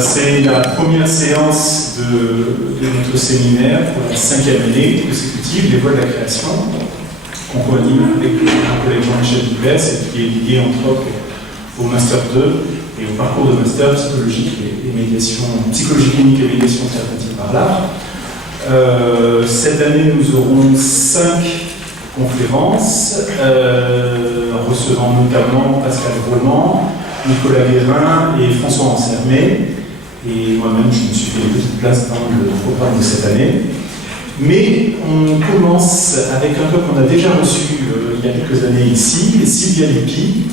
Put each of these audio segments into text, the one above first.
C'est la première séance de notre séminaire pour la 5e année consécutive, Les Voies de la création, qu'on co-anime avec un collègue Jean-Michel Duvès et qui est lié entre autres au Master 2 et au parcours de Master psychologique et médiation, psychologie clinique et médiation thérapeutique par l'art. Cette année, nous aurons 5 conférences, recevant notamment Pascal Roman, Nicolas Guérin et François Ansermet. Et moi-même, je me suis fait une petite place dans le programme de cette année. Mais on commence avec un peu qu'on a déjà reçu il y a quelques années ici, Sylvia Lippi.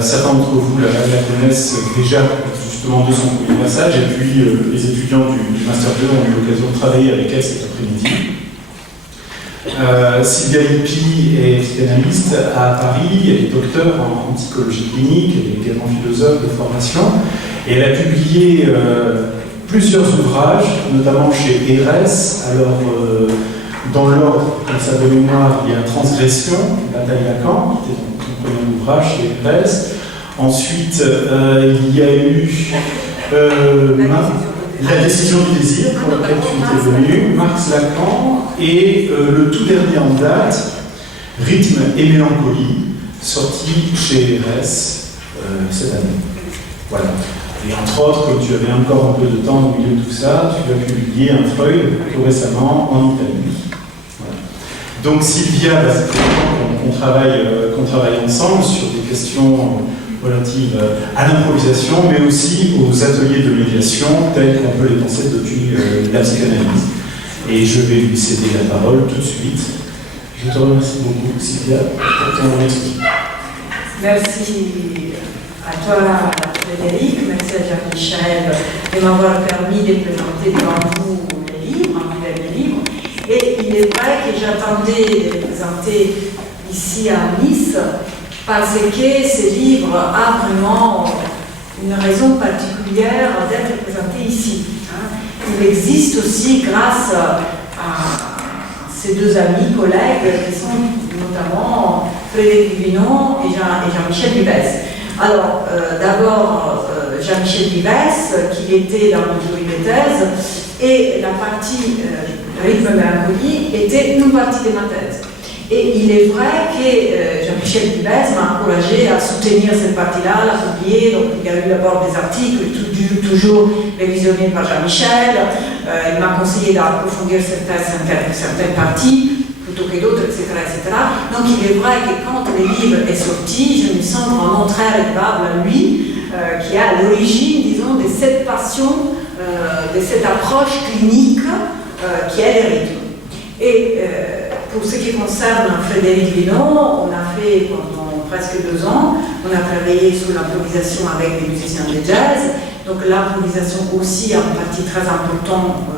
Certains d'entre vous la connaissent déjà justement de son premier passage, et puis les étudiants du Master 2 ont eu l'occasion de travailler avec elle cet après-midi. Sylvia Lippi est psychanalyste à Paris, elle est docteure en psychologie clinique, elle est également philosophe de formation, et elle a publié plusieurs ouvrages, notamment chez Erès. Alors, dans l'ordre, comme ça de mémoire, il y a Transgression, Bataille Lacan, qui était son premier ouvrage chez Erès. Ensuite, il y a eu La décision du désir, pour laquelle tu étais venu, Marx Lacan, et le tout dernier en date, Rythme et mélancolie, sorti chez Erès cette année. Voilà. Et entre autres, comme tu avais encore un peu de temps au milieu de tout ça, tu as publié un Freud tout récemment en Italie. Voilà. Donc Sylvia, c'est qu'on travaille ensemble sur des questions relatives à l'improvisation, mais aussi aux ateliers de médiation tels qu'on peut les penser depuis la psychanalyse. Et je vais lui céder la parole tout de suite. Je te remercie beaucoup, Sylvia, pour ton explication. Merci à toi, Frédéric, merci à Jean-Michel de m'avoir permis de présenter devant vous mes livres, mes livres. Et il est vrai que j'attendais de les présenter ici à Nice, parce que ce livre a vraiment une raison particulière d'être présenté ici. Il existe aussi grâce à ces deux amis, collègues, qui sont notamment Frédéric Vinon et Jean-Michel Duvès. Alors, d'abord, Jean-Michel Duvès, qui était dans le jury de thèse, et la partie rythme mélancolie était une partie de ma thèse. Et il est vrai que Jean-Michel Duvès m'a encouragé à soutenir cette partie-là, la publier. Donc il y a eu d'abord des articles, toujours révisionnés par Jean-Michel. Il m'a conseillé d'approfondir certaines parties, plutôt que d'autres, etc., etc. Donc il est vrai que quand le livre est sorti, je me sens vraiment très redevable à lui, qui est à l'origine, disons, de cette passion, de cette approche clinique qui est le rythme. Et pour ce qui concerne Frédéric Vinon, on a fait pendant presque 2 ans, on a travaillé sur l'improvisation avec des musiciens de jazz. Donc l'improvisation aussi a une partie très importante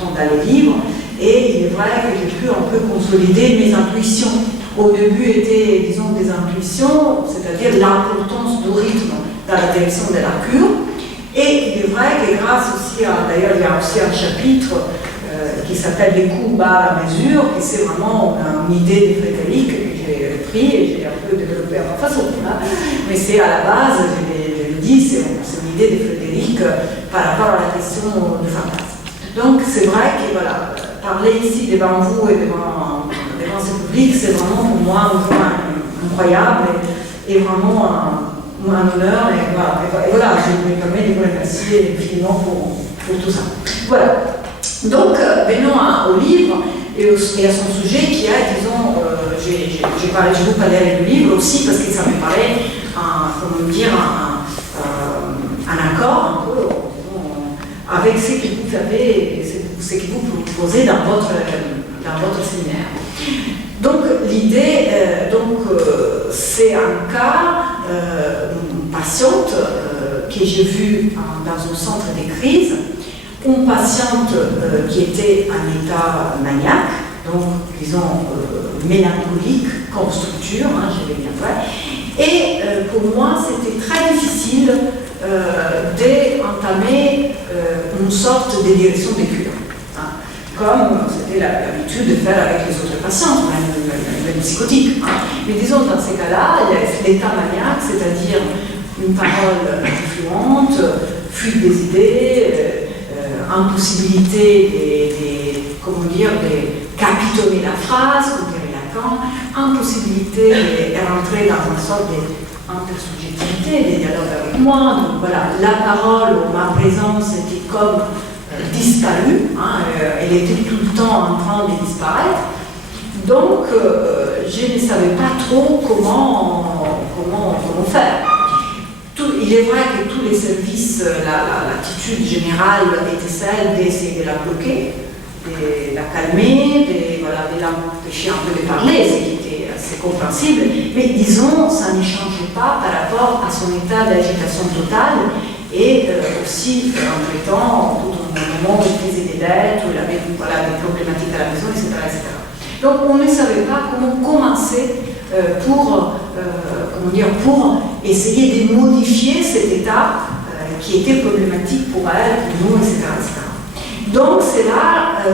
dans les livres. Et il est vrai que j'ai pu un peu consolider mes intuitions. Au début étaient, disons, des intuitions, c'est-à-dire l'importance du rythme dans la direction de la cure. Et il est vrai que grâce aussi à, d'ailleurs il y a aussi un chapitre qui s'appelle Les coups bas à la mesure, et c'est vraiment une idée de Frédéric que j'ai pris et j'ai un peu développé à ma façon. Mais c'est à la base, je le dis, c'est une idée de Frédéric par rapport à la question du fantasme. Donc c'est vrai que voilà, parler ici devant vous et devant ce public, c'est vraiment pour moi un joie incroyable et vraiment un honneur. Et voilà, je me permets de vous remercier infiniment pour tout ça. Voilà. Donc, venons au livre et à son sujet qui est, disons, je vous parlais du livre aussi parce que ça me paraît, comment dire, un accord un peu avec ce que vous avez, ce que vous proposez dans votre séminaire. Donc, l'idée, c'est un cas, une patiente que j'ai vue dans un centre de crise. Une patiente qui était en état maniaque, donc disons mélancolique, comme structure, je l'ai bien fait. Et pour moi, c'était très difficile d'entamer une sorte de direction de cure, comme c'était l'habitude de faire avec les autres patients, même psychotiques. Mais disons, dans ces cas-là, il y a l'état maniaque, c'est-à-dire une parole influente, fuite des idées, impossibilité de capitonner la phrase, comme dirait Lacan, impossibilité de rentrer dans une sorte d'intersubjectivité, des dialogues avec moi. Donc voilà, la parole ou ma présence était comme disparue, elle était tout le temps en train de disparaître. Donc je ne savais pas trop comment faire. Il est vrai que tous les services, l'attitude générale était celle d'essayer de la bloquer, de la calmer, de l'empêcher un peu de parler, ce qui était assez compréhensible, mais disons, ça ne changeait pas par rapport à son état d'agitation totale et aussi en traitant tout au moment où il faisait des lettres, où il avait des problématiques à la maison, etc. Donc on ne savait pas comment commencer pour essayer de modifier cet état qui était problématique pour elle, pour nous, etc. Donc c'est là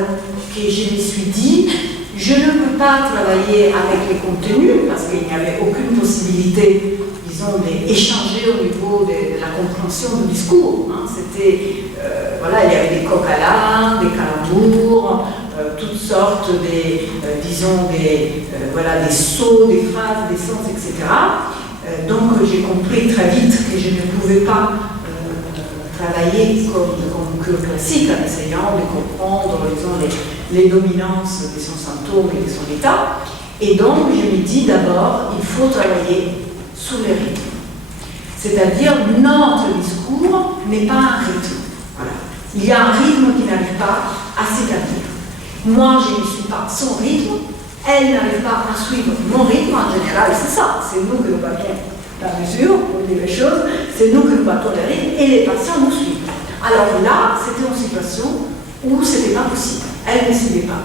que je me suis dit, je ne peux pas travailler avec les contenus parce qu'il n'y avait aucune possibilité, disons, d'échanger au niveau de la compréhension du discours. C'était, il y avait des coques à l'âne, des calembours, toutes sortes des sauts, des phrases, des sens, etc. Donc j'ai compris très vite que je ne pouvais pas travailler comme cure classique en essayant de comprendre, disons, les dominances de son symptôme et de son état. Et donc je me dis d'abord, il faut travailler sur les rythmes. C'est-à-dire, notre discours n'est pas un rythme. Voilà. Il y a un rythme qui n'arrive pas à s'établir. Moi, je ne suis pas son rythme, elle n'arrive pas à suivre mon rythme. En général, c'est ça. C'est nous que nous battons la mesure, pour dire les choses, c'est nous que nous battons le rythme et les patients nous suivent. Alors là, c'était une situation où ce n'était pas possible. Elle ne suivait pas.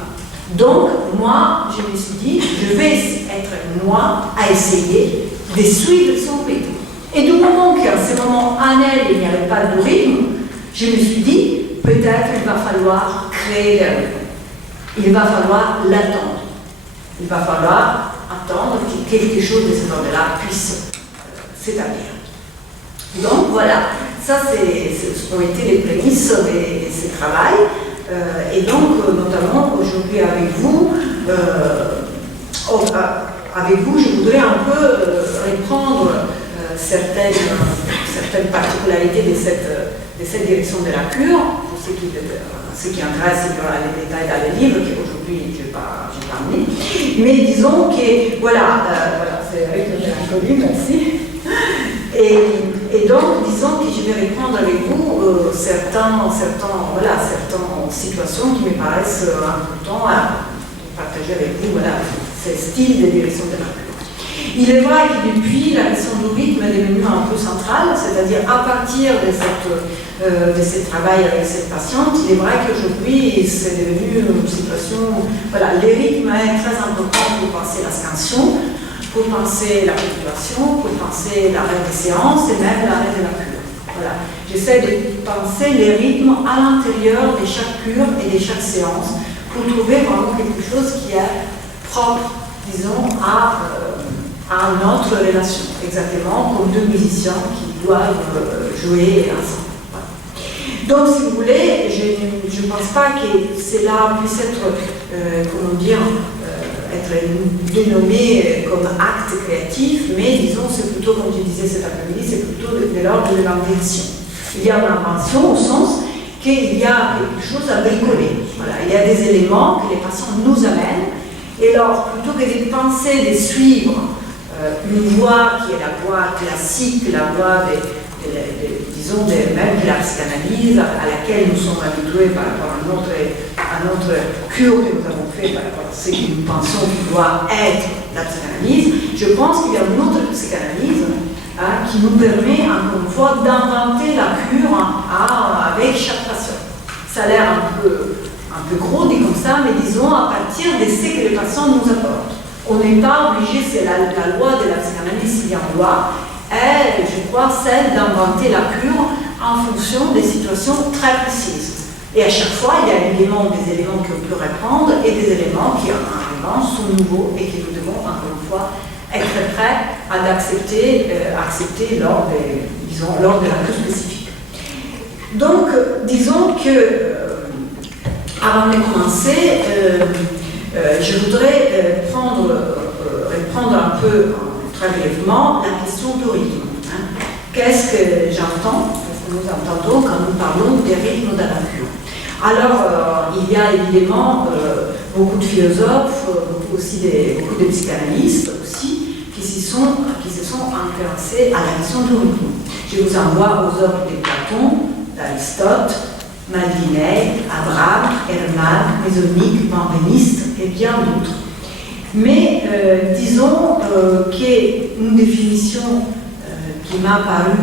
Donc, moi, je me suis dit, je vais être moi à essayer de suivre son rythme. Et du moment qu'à ce moment, en elle, il n'y avait pas de rythme, je me suis dit, peut-être il va falloir créer le rythme. Il va falloir l'attendre. Il va falloir attendre que quelque chose de cet ordre-là puisse s'établir. Donc voilà, ça ce ont été les prémices de ce travail. Et donc, notamment aujourd'hui avec vous, je voudrais un peu reprendre certaines particularités de cette direction de la cure, pour ce qui intéresse, il y aura les détails dans les livres qu'aujourd'hui je n'ai pas amené. Mais disons que, c'est avec la colline, merci. Et donc, disons que je vais reprendre avec vous certaines situations qui me paraissent importantes à partager avec vous, ces styles de direction de la cure. Il est vrai que depuis, la question du rythme est devenue un peu centrale, c'est-à-dire à partir de ce travail avec cette patiente, il est vrai qu'aujourd'hui, c'est devenu une situation... Voilà, le rythme est très important pour penser la scansion, pour penser la population, pour penser l'arrêt des séances et même l'arrêt de la cure. Voilà. J'essaie de penser les rythmes à l'intérieur de chaque cure et de chaque séance pour trouver vraiment quelque chose qui est propre, disons, à notre relation, exactement comme deux musiciens qui doivent jouer ensemble. Voilà. Donc, si vous voulez, je ne pense pas que cela puisse être, être dénommé comme acte créatif, mais disons, c'est plutôt, comme je disais cet après-midi, c'est plutôt de l'ordre de l'invention. Il y a une invention au sens qu'il y a quelque chose à bricoler. Voilà. Il y a des éléments que les patients nous amènent, et alors, plutôt que de penser de suivre une voie qui est la voie classique, la voie disons, même de la psychanalyse à laquelle nous sommes habitués par rapport à notre cure que nous avons fait par rapport à ce que nous pensons qu'il doit être la psychanalyse. Je pense qu'il y a une autre psychanalyse qui nous permet, encore une fois, d'inventer la cure avec chaque patient. Ça a l'air un peu gros dit comme ça, mais disons à partir de ce que les patients nous apportent. On n'est pas obligé, c'est la loi de la psychanalyse qui en loi, est, je crois, celle d'inventer la cure en fonction des situations très précises. Et à chaque fois, il y a des éléments qu'on peut reprendre et des éléments qui, en revanche, sont nouveaux et que nous devons, encore une fois, être prêts à accepter lors de la cure spécifique. Donc, disons que, avant de commencer, je voudrais reprendre un peu, très brièvement, la question du rythme. Hein. Qu'est-ce que j'entends, qu'est-ce que nous entendons quand nous parlons des rythmes de la nature? Alors, il y a évidemment beaucoup de philosophes, beaucoup de psychanalystes aussi, qui se sont intéressés à la question du rythme. Je vous envoie aux œuvres de Platon, d'Aristote, Maldinet, Abraham, Hermann, Mésonique, Benveniste et bien d'autres. Mais disons qu'une définition qui m'a paru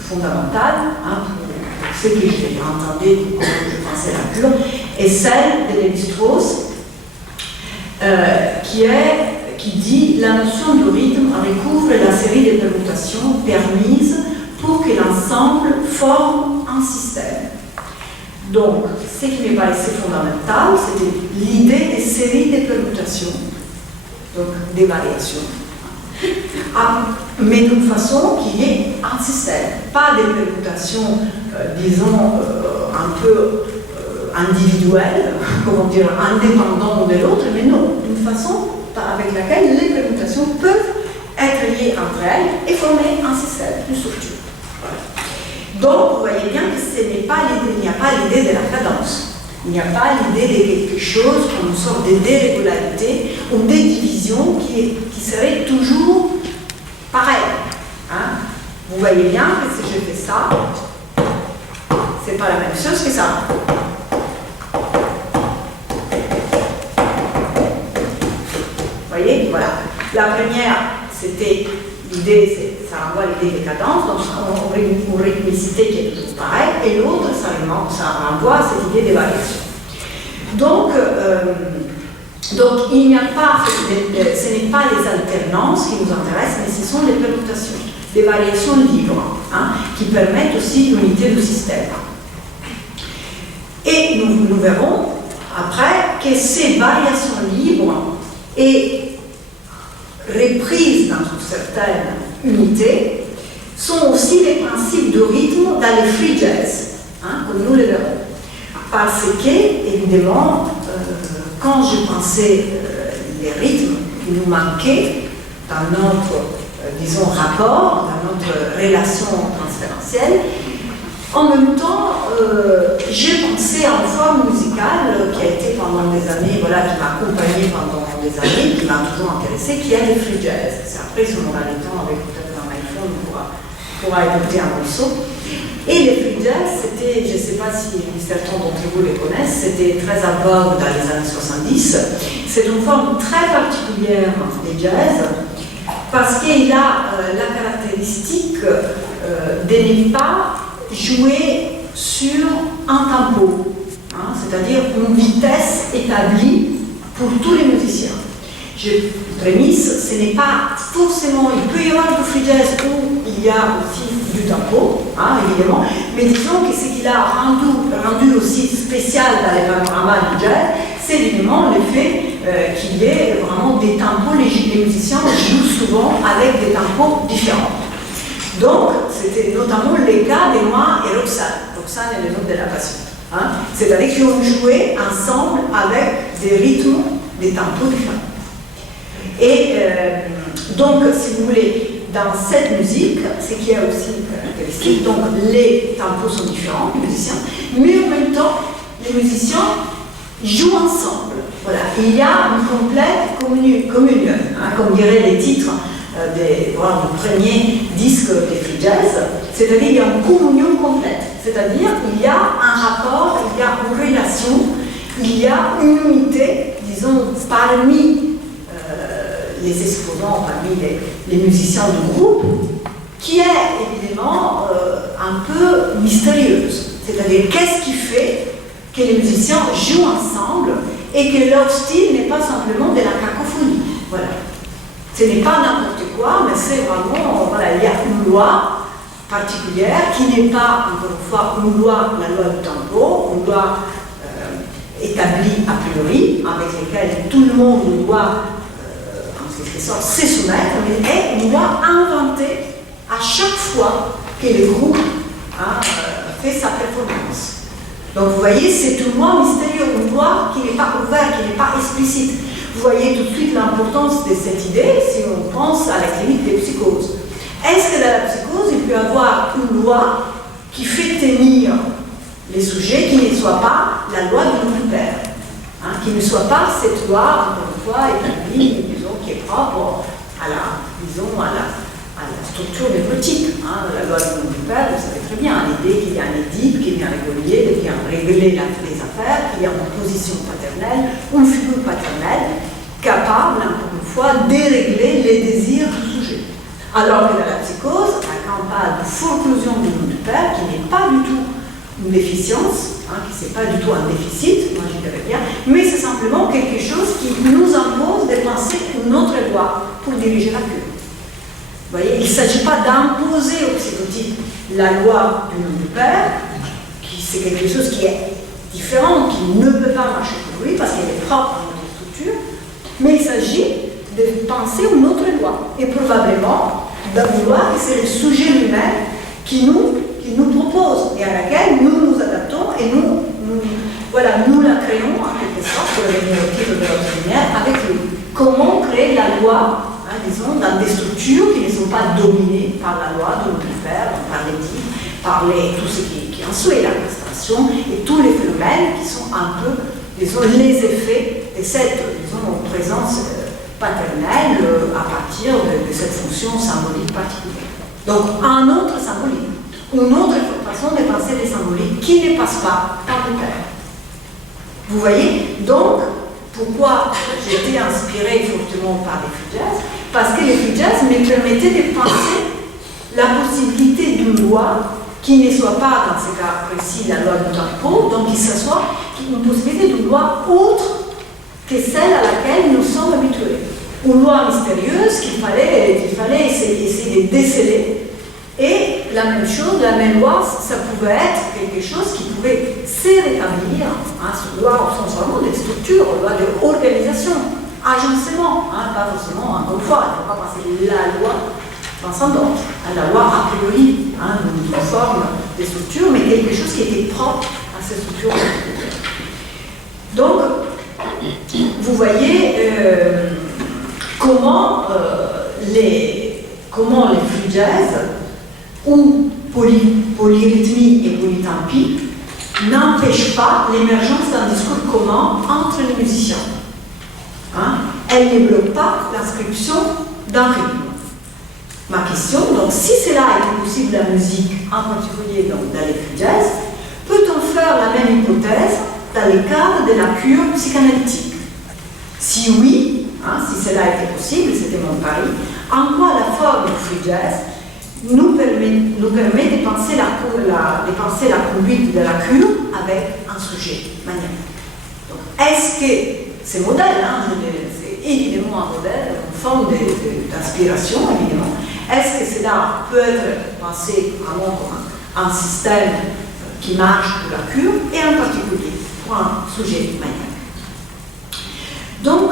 fondamentale, hein, pour ce que j'ai entendu quand je pensais la cure, est celle de Lévi-Strauss, qui dit « La notion de rythme recouvre la série de permutations permises pour que l'ensemble forme un système. » Donc, ce qui me paraissait fondamental, c'était l'idée des séries de permutations, donc des variations, mais d'une façon qui est un système, pas des permutations, disons, un peu individuelles, comment dire, indépendantes de l'autre, mais non, d'une façon avec laquelle les permutations peuvent être liées entre elles et former un système, une structure. Donc, vous voyez bien que ce n'est pas l'idée, il n'y a pas l'idée de la cadence. Il n'y a pas l'idée de quelque chose comme une sorte de dérégularité ou de division qui serait toujours pareille. Hein? Vous voyez bien que si je fais ça, c'est pas la même chose que ça. Vous voyez? Voilà. La première, c'était l'idée, ça renvoie à l'idée de cadence, donc une rythmicité qui est toujours pareille, et l'autre, ça renvoie à cette idée de variation. Donc il n'y a pas, ce n'est pas les alternances qui nous intéressent, mais ce sont les permutations, des variations libres, hein, qui permettent aussi l'unité du système. Et nous verrons après que ces variations libres et reprises dans une certaine unité sont aussi les principes de rythme dans les free jazz, hein, comme nous le verrons. Parce que, évidemment, quand je pensais les rythmes qui nous manquaient dans notre, disons, rapport, dans notre relation transférentielle, en même temps, j'ai pensé à une forme musicale qui a été pendant des années, voilà, qui m'a accompagnée pendant des années, qui m'a toujours intéressée, qui est le free jazz. C'est après, si on aura le temps, avec peut-être un iPhone, on pourra écouter un morceau. Et le free jazz, c'était, je ne sais pas si certains d'entre vous les connaissent, c'était très à vogue dans les années 70. C'est une forme très particulière des jazz, parce qu'il a la caractéristique de ne pas jouer sur un tempo, hein, c'est-à-dire une vitesse établie pour tous les musiciens. Je prémisse, ce n'est pas forcément, il peut y avoir du free jazz où il y a aussi du tempo, hein, évidemment, mais disons que ce qu'il a rendu aussi spécial dans les panoramas du jazz, c'est évidemment le fait qu'il y ait vraiment des tempos, les musiciens jouent souvent avec des tempos différents. Donc, c'était notamment le cas de moi et Roxane. Roxane est le nom de la patiente. Hein? C'est-à-dire qu'on jouait ensemble avec des rythmes, des tempos différents. Et donc, si vous voulez, dans cette musique, ce qui est aussi caractéristique, donc les tempos sont différents, les musiciens, mais en même temps, les musiciens jouent ensemble. Voilà. Il y a une complète communion, hein, comme diraient les titres du premier disque des free jazz, c'est-à-dire qu'il y a une communion complète, c'est-à-dire qu'il y a un rapport, il y a une relation, il y a une unité, disons, parmi les exposants, parmi les musiciens du groupe, qui est évidemment un peu mystérieuse. C'est-à-dire, qu'est-ce qui fait que les musiciens jouent ensemble et que leur style n'est pas simplement de la cacophonie. Voilà. Ce n'est pas n'importe quoi, mais c'est vraiment, voilà, il y a une loi particulière qui n'est pas, encore une fois, une loi, la loi du tempo, une loi établie a priori, avec laquelle tout le monde doit, en quelque sorte, se soumettre, mais est une loi inventée à chaque fois que le groupe fait sa performance. Donc vous voyez, c'est une loi mystérieuse, une loi qui n'est pas ouverte, qui n'est pas explicite. Vous voyez tout de suite l'importance de cette idée si on pense à la clinique des psychoses. Est-ce que dans la psychose, il peut y avoir une loi qui fait tenir les sujets, qui ne soit pas la loi du non-père, qui ne soit pas cette loi, encore une fois, établie, disons, qui est propre à la, disons, à la structure névrotique. La loi du non-père, vous savez très bien, l'idée qu'il y a un édipe qui vient réguler les affaires, qu'il y a une position paternelle, une figure paternelle, capable, encore une fois, dérégler les désirs du sujet. Alors que dans la psychose, quand on parle de forclusion du non-père, qui n'est pas du tout une déficience, qui n'est pas du tout un déficit, moi je dirais bien, mais c'est simplement quelque chose qui nous impose de penser une autre loi pour diriger la cure. Vous voyez, il ne s'agit pas d'imposer au psychotype la loi du non-père, qui c'est quelque chose qui est différent, qui ne peut pas marcher pour lui parce qu'elle est propre à notre structure, mais il s'agit de penser une autre loi, et probablement d'une loi qui c'est le sujet lui-même qui nous propose et à laquelle nous nous adaptons et nous la créons en quelque sorte pour revenir au titre de notre lumière avec lui. Comment créer la loi, disons, dans des structures qui ne sont pas dominées par la loi de notre père, par l'éthique, par tout ce qui en suit, la castration et tous les phénomènes qui sont un peu, disons, les effets de cette, disons, présence paternelle à partir de cette fonction symbolique particulière. Donc, un autre symbolique, une autre façon de penser les symboliques qui ne passe pas par le père. Vous voyez? Donc, pourquoi j'ai été inspirée fortement par les Fugaz? Parce que les Fugaz me permettaient de penser la possibilité d'une loi qui ne soit pas, dans ce cas précis, la loi du tempo, donc qui soit une possibilité d'une loi autre que celle à laquelle nous sommes habitués. Une loi mystérieuse qu'il fallait essayer de déceler. Et la même chose, la même loi, ça pouvait être quelque chose qui pouvait se rétablir, loi au sens vraiment de structure, loi d'organisation, agencement, pas forcément, encore une fois, il ne faut pas passer la loi transcendante, la loi a priori, une forme de structure, mais quelque chose qui était propre à ces structures. Donc, vous voyez comment les flux jazz ou polyrythmie et polytympie n'empêchent pas l'émergence d'un discours commun entre les musiciens. Elles ne bloquent pas l'inscription d'un rythme. Ma question, donc, si cela est possible la musique, en particulier donc, dans les flux jazz, peut-on faire la même hypothèse dans le cadre de la cure psychanalytique? Si oui, si cela était possible, c'était mon pari, en quoi la forme du free jazz nous permet de penser la conduite de la cure avec un sujet magnifique. Donc, est-ce que ces modèles, c'est évidemment un modèle, une forme d'inspiration, évidemment, est-ce que cela peut être pensé vraiment comme un système qui marche pour la cure, et en particulier pour un sujet magnifique? Donc,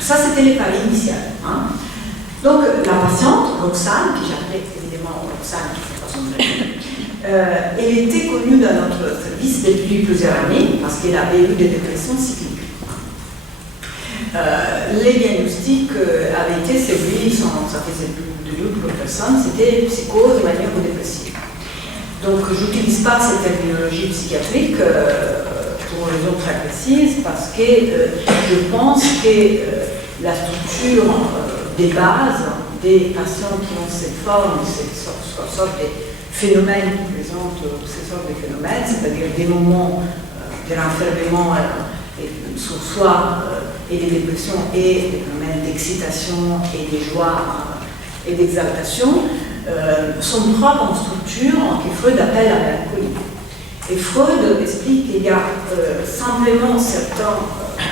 ça c'était les paris initiaux. Donc, la patiente, Roxane, qui j'appelais évidemment Roxane, qui fait pas son vrai, elle était connue dans notre service depuis plusieurs années parce qu'elle avait eu des dépressions cycliques. Les diagnostics avaient été sévris, ça faisait plus de doute pour personne, c'était psychose maniaco-dépressive. Donc, je n'utilise pas cette terminologie psychiatrique pour une raison très précise parce que je pense que la structure des bases des patients qui ont cette forme, cette sorte de phénomènes qui présentent ces sortes de phénomènes, c'est-à-dire des moments de renfermement sur soi et des dépressions et des phénomènes d'excitation et de joie et d'exaltation, sont propres en structure que Freud appelle la mélancolie. Et Freud explique qu'il y a simplement certains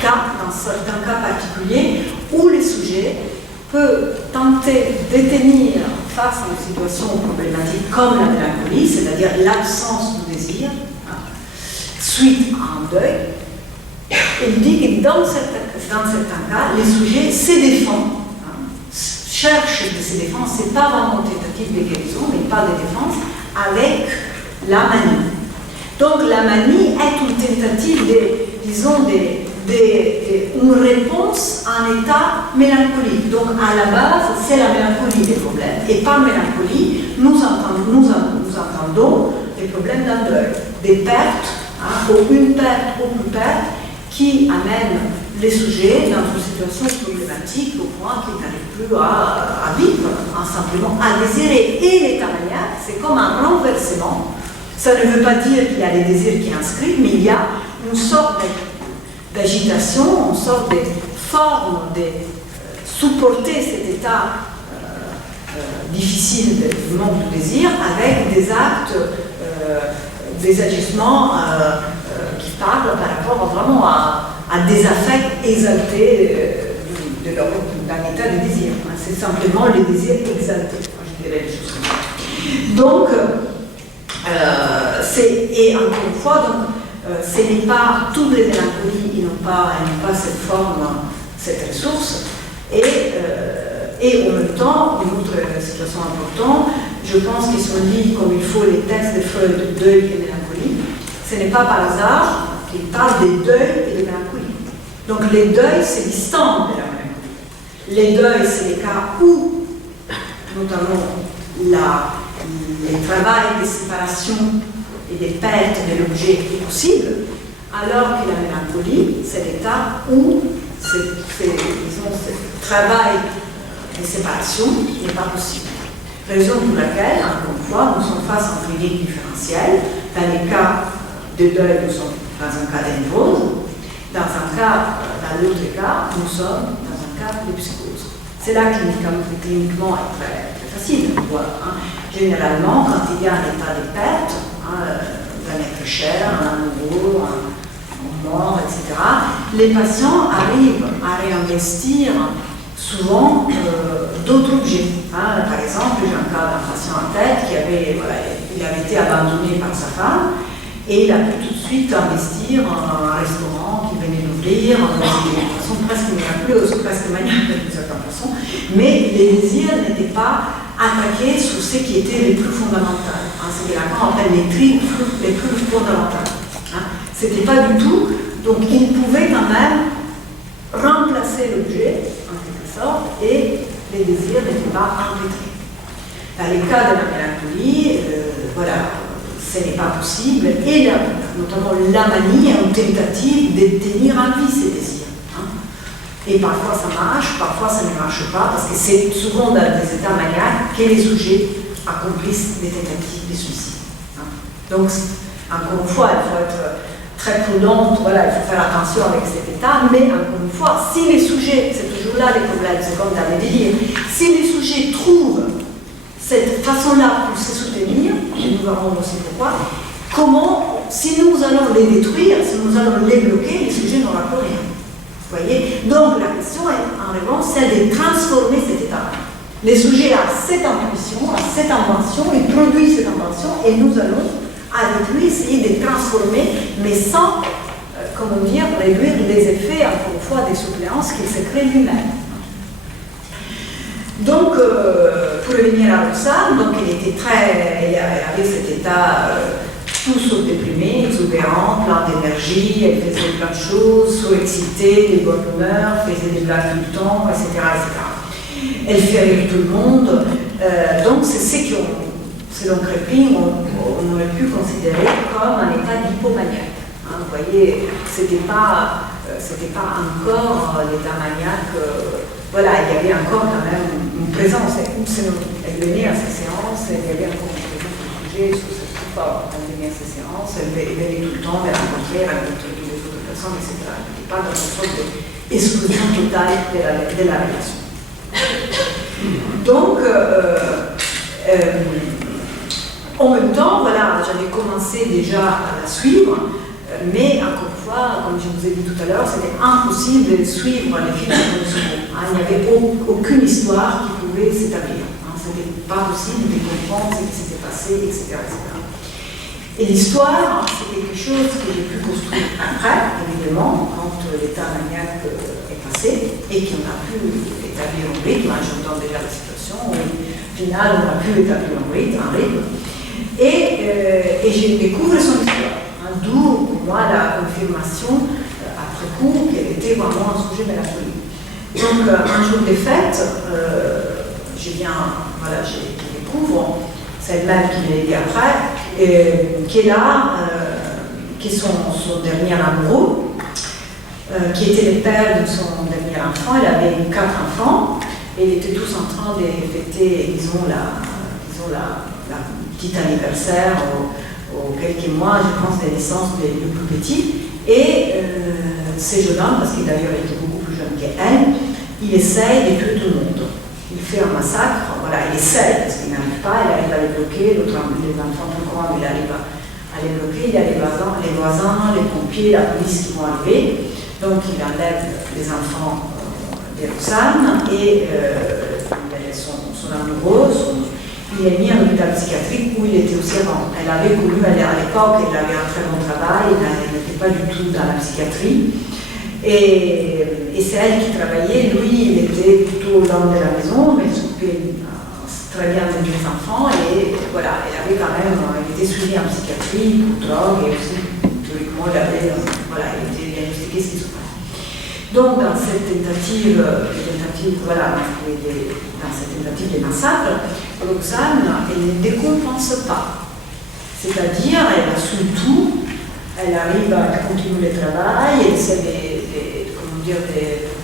cas, dans certains cas particuliers, où les sujets peut tenter de tenir face à une situation problématique comme la mélancolie, c'est-à-dire l'absence de désir, suite à un deuil. Il dit que dans certains cas, les sujets se défendent, cherchent de se défendre, ce n'est pas vraiment une tentative de guérison, mais pas de défense, avec la manie. Donc la manie est une tentative une réponse à un état mélancolique. Donc à la base, c'est la mélancolie des problèmes. Et par mélancolie, nous entendons des problèmes d'un deuil, des pertes, ou une perte ou plus perte, qui amènent les sujets dans une situation problématique au point qu'ils n'arrivent plus à vivre, simplement à désirer. Et l'état maniaque, c'est comme un renversement. Ça ne veut pas dire qu'il y a les désirs qui inscrivent, mais il y a une sorte d'agitation, une sorte de forme de supporter cet état difficile du manque de désir avec des actes, des agissements qui parlent par rapport vraiment à des affects exaltés d'un état de désir. C'est simplement les désirs exaltés, je dirais les choses comme ça. Donc, et encore une fois, ce n'est pas toutes les mélancolies, ils n'ont pas cette forme, cette ressource. Et en même temps, une autre situation importante, je pense qu'ils sont liés comme il faut les textes de Freud de deuil et mélancolie. Ce n'est pas par hasard qu'ils parlent des deuils et de mélancolie. Donc les deuils, c'est distinct de la mélancolie. Les deuils, c'est les cas où, notamment, le travail des séparations et des pertes de l'objet est possible, alors que la mélancolie, c'est l'état où ce travail de séparation n'est pas possible. Raison pour laquelle, encore une fois, nous sommes face à un clinique différentiel. Dans les cas de deuil, nous sommes dans un cas de névrose. Dans l'autre cas, nous sommes dans un cas de psychose. C'est là cliniquement est très facile. Voilà, Généralement, quand il y a un état de perte, d'un être cher, un amoureux, un mort, etc., les patients arrivent à réinvestir souvent d'autres objets. Par exemple, j'ai un cas d'un patient en tête qui avait été abandonné par sa femme et il a pu tout de suite investir dans un restaurant qui venait d'ouvrir, de façon presque miraculeuse, presque maniaque d'une certaine façon, mais les désirs n'étaient pas attaqués sur ce qui était les plus fondamentaux. Ce que Lacan appelle les tripes les plus fondamentales. C'était pas du tout, donc il pouvait quand même remplacer l'objet, en quelque sorte, et les désirs n'étaient pas empêtrés. Dans les cas de la mélancolie, ce n'est pas possible, et notamment la manie est une tentative de tenir en vie ces désirs. Et parfois ça marche, parfois ça ne marche pas, parce que c'est souvent dans des états maniaques que les sujets accomplissent des tentatives de suicide. Donc, encore une fois, il faut être très prudent, il faut faire attention avec cet état, mais encore une fois, si les sujets, c'est toujours là les problèmes, c'est comme dans les délires, si les sujets trouvent cette façon-là pour se soutenir, et nous verrons aussi pourquoi, comment, si nous allons les détruire, si nous allons les bloquer, les sujets n'auront plus rien. Vous voyez? Donc la question est en revanche celle de transformer cet état. Les sujets ont cette intuition, cette invention, ils produisent cette invention et nous allons avec lui essayer de transformer, mais sans, réduire les effets, encore une fois, des suppléances qu'il se crée lui-même. Donc, pour revenir à Rousseau, il avait cet état tout surdéprimé, exubérant, plein d'énergie, elle faisait plein de choses, surexcitée, de bonne humeur, faisait des blagues tout le temps, etc. Elle fait rire tout le monde. Donc, c'est ce qu'on, selon Crépin, on aurait pu considérer comme un état d'hypomaniaque. Vous voyez, c'était pas encore l'état maniaque. Il y avait encore quand même une présence. Elle venait à ces séances, il y avait encore une présence de sujet sur cette forme. Elle venait à ces séances, elle venait tout le temps, elle rencontrait toutes les autres personnes, etc. Elle n'était pas dans une sorte d'exclusion totale de la relation. Donc, en même temps, j'avais commencé déjà à la suivre, mais encore une fois, comme je vous ai dit tout à l'heure, c'était impossible de suivre les films de Rousseau. Il n'y avait aucune histoire qui pouvait s'établir. Ce n'était pas possible de comprendre ce qui s'était passé, etc. Et l'histoire, c'est quelque chose que j'ai pu construire après, évidemment, quand l'état maniaque est passé, et qu'on a pu établir un rythme. J'entends déjà la situation où, au final, on a pu établir un rythme. Et je découvre son histoire, hein, d'où pour moi la confirmation après coup qu'elle était vraiment un sujet mélancolique. Donc un jour des fêtes, je découvre cette même qui m'a aidé après, qui est là, qui est son dernier amoureux, qui était le père de son dernier enfant. Il avait 4 enfants et ils étaient tous en train de fêter, disons, la petit anniversaire aux quelques mois, je pense, de naissance du plus petit. Et ce jeune homme, parce qu'il d'ailleurs était beaucoup plus jeune qu'elle, il essaye de tuer tout le monde. Il fait un massacre, voilà, il essaye, parce qu'il n'arrive pas, il arrive à les bloquer, les enfants plus grands, il arrive à les bloquer, il y a les voisins, les pompiers, la police qui vont arriver. Donc il enlève les enfants de Roxane et son amoureux, il est mis en hôpital psychiatrique où il était aussi avant. Elle avait connu, à l'époque, il avait un très bon travail, elle n'était pas du tout dans la psychiatrie. Et c'est elle qui travaillait, lui il était plutôt l'homme de la maison, mais il s'occupait très bien de mes enfants et voilà, il avait quand même, il était suivi en psychiatrie pour drogue et aussi théoriquement il était diagnostiqué schizophrène. Donc dans cette tentative de massacre, Roxane, elle ne décompense pas. C'est-à-dire, elle assume tout, elle arrive à continuer le travail, elle essaie de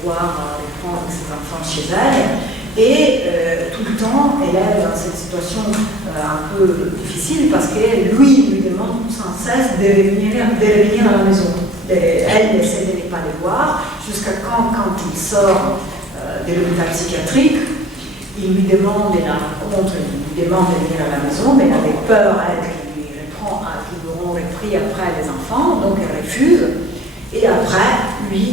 pouvoir prendre ses enfants chez elle, et tout le temps, elle est dans cette situation un peu difficile parce que lui demande sans cesse de revenir à la maison. Elle essaie de ne pas les voir, jusqu'à quand il sort de l'hôpital psychiatrique, il lui demande, il la rencontre, il lui demande de venir à la maison, mais elle avait peur, elle, qu'il l'auront repris après les enfants, donc elle refuse. Et après, lui,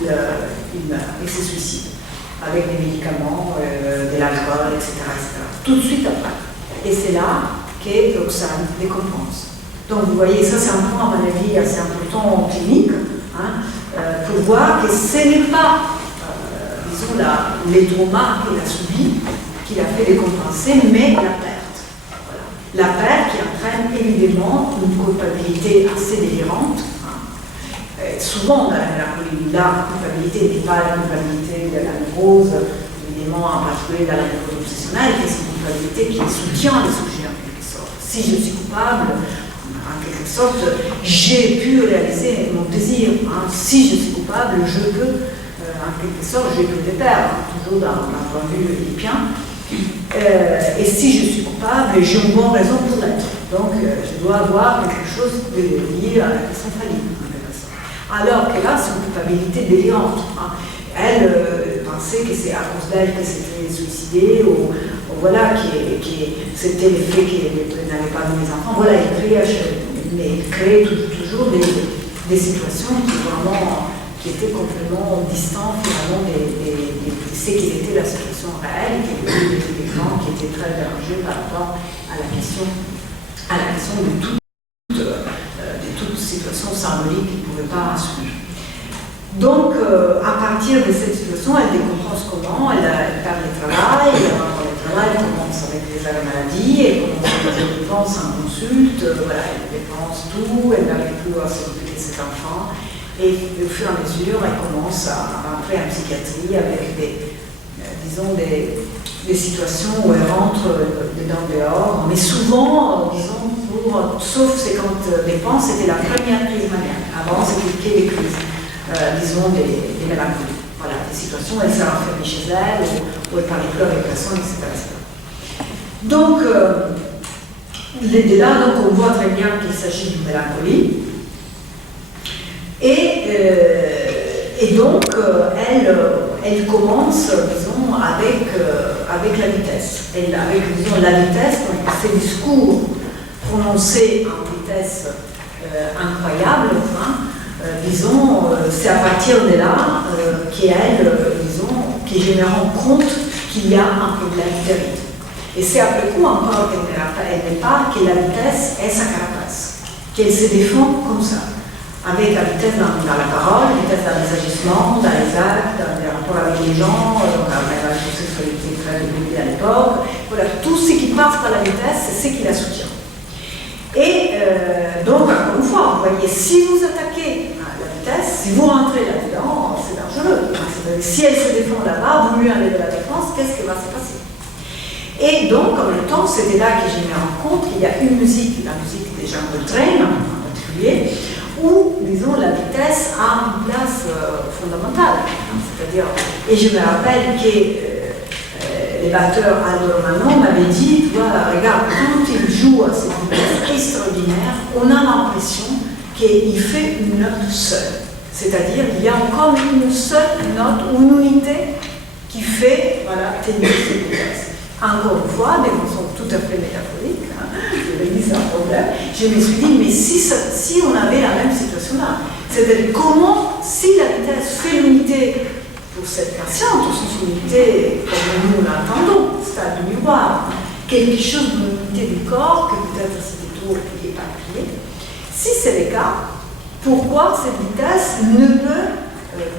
il meurt, il se suicide, avec des médicaments, de l'alcool, etc., etc. Tout de suite après. Et c'est là que Roxane décompense. Donc vous voyez, ça c'est un point à mon avis assez important en clinique, hein, pour voir que ce n'est pas, disons, les traumas qu'elle a subis qui l'a fait décompenser, mais la perte. Voilà. La perte qui entraîne évidemment une culpabilité assez délirante. Souvent dans la mélancolie, la culpabilité n'est pas la culpabilité de la neurose, évidemment en particulier dans la neurose obsessionnelle, qui est une culpabilité qui soutient le sujet en quelque sorte. Si je suis coupable, en quelque sorte, j'ai pu réaliser mon désir. Hein. Si je suis coupable, je peux, en quelque sorte, j'ai pu le perdre, toujours dans un point de vue oedipien. Et si je suis coupable, j'ai une bonne raison pour l'être. Donc, je dois avoir quelque chose de lié à la question faillible. Alors que là, c'est une culpabilité délirante. Hein. Elle pensait que c'est à cause d'elle qu'elle s'était suicidée, ou voilà, c'était le fait qu'elle n'avait pas de mes enfants. Voilà, elle crée toujours des situations qui étaient complètement distantes finalement de ce qui était la situation réelle, qui était des gens qui étaient très dérangés par rapport à la question de toute situation symbolique qu'ils ne pouvaient pas assumer. Donc, à partir de cette situation, elle décompense comment, elle perd le travail, elle commence avec les arrêts maladie, elle commence avec des dépenses en consulte, voilà, elle dépense tout, elle n'arrive plus à s'occuper de ses enfants, et au fur et à mesure, elle commence à rentrer en psychiatrie avec des situations où elle rentre dedans dehors, mais souvent, sauf c'est quand dépense, c'était la première crise maniaque. Avant, c'était des crises, des mélancolies. Voilà, des situations où elle s'est enfermée chez elle, où elle parlait plus avec personne, etc. Donc, de là, donc, on voit très bien qu'il s'agit d'une mélancolie. Et donc, elle commence, disons, avec la vitesse. La vitesse, donc, ces discours prononcés en vitesse incroyable, hein, c'est à partir de là que je me rends compte qu'il y a un problème de rythme. Et c'est après coup encore qu'elle n'est pas que la vitesse est sa carapace, qu'elle se défend comme ça, avec la vitesse dans la parole, la vitesse dans les agissements, dans les actes, dans les rapports avec les gens, dans la sexualité très développée à l'époque. Voilà, tout ce qui passe par la vitesse, c'est ce qui la soutient. Et donc, encore une fois, vous voyez, si vous attaquez la vitesse, si vous rentrez là-dedans, c'est dangereux. Si elle se défend là-bas, vous lui enlevez la défense, qu'est-ce qui va se passer? Et donc, en même temps, c'était là que je me rends compte qu'il y a une musique, la musique des Jean Coltrane en particulier, où, disons, la vitesse a une place fondamentale. C'est-à-dire, et je me rappelle que les batteurs Aldo Romano m'avaient dit, tu vois, regarde, quand il joue à cette vitesse extraordinaire, on a l'impression qu'il fait une note seule. C'est-à-dire, il y a encore une seule note ou une unité qui fait, voilà, tenir cette vitesse. Encore une fois, de façon tout à fait métaphorique, hein, je l'ai dit sans problème, je me suis dit, mais si on avait la même situation là, c'est-à-dire comment, si la vitesse fait l'unité pour cette patiente, ou cette unité comme nous l'entendons, stade du miroir, quelque chose d'une unité du corps, que peut-être c'était trop éparpillé, si c'est le cas, pourquoi cette vitesse ne peut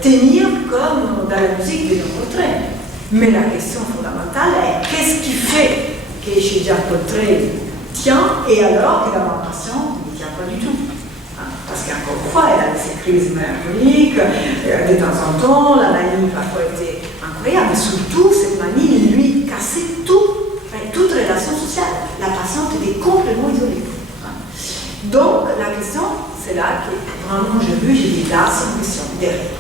tenir comme dans la musique de Jean Coltrane? Mais la question fondamentale est qu'est-ce qui fait que chez Jean Coltrane tient et alors que dans ma patiente il ne tient pas du tout, hein? Parce qu'encore une fois, elle a ses crises mélancoliques, de temps en temps, la manie parfois était incroyable, mais surtout cette manie lui cassait tout, toute relation sociale. La patiente était complètement isolée, hein? Donc la question, c'est là que vraiment j'ai dit là, c'est une question derrière.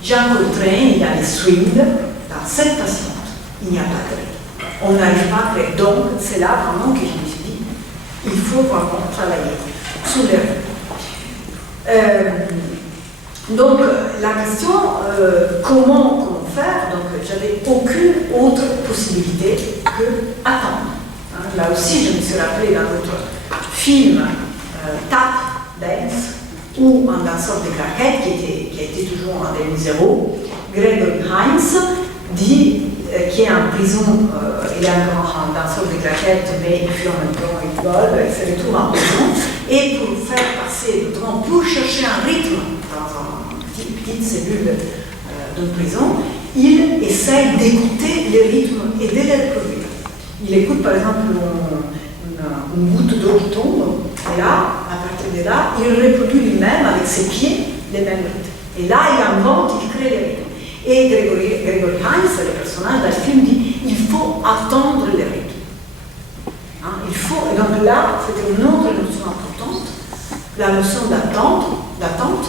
Jean Coltrane, il a les swings. Dans cette patiente, il n'y a pas de rythme. On n'arrive pas à créer. Donc, c'est là vraiment que je me suis dit, il faut vraiment travailler sur le rythme. Donc, la question, comment faire? Donc, j'avais aucune autre possibilité que attendre. Hein, là aussi, je me suis rappelé dans notre film Tap Dance, où un danseur de claquettes, qui a été toujours en 2000, Gregory Hines, dit qui est en prison, il est encore un danseur de claquettes, mais il fuit en même temps, il vole, il se retrouve en prison, et pour faire passer le temps, pour chercher un rythme dans une petite cellule de prison, il essaie d'écouter les rythmes et de les reproduire. Il écoute par exemple une goutte d'eau qui tombe, et là, à partir de là, il reproduit lui-même avec ses pieds les mêmes rythmes. Et là, il invente, il crée les rythmes. Et Gregory Hines, le personnage dans le film, dit il faut attendre les rythmes. Hein, il faut, et donc là, c'était une autre notion importante, la notion d'attente,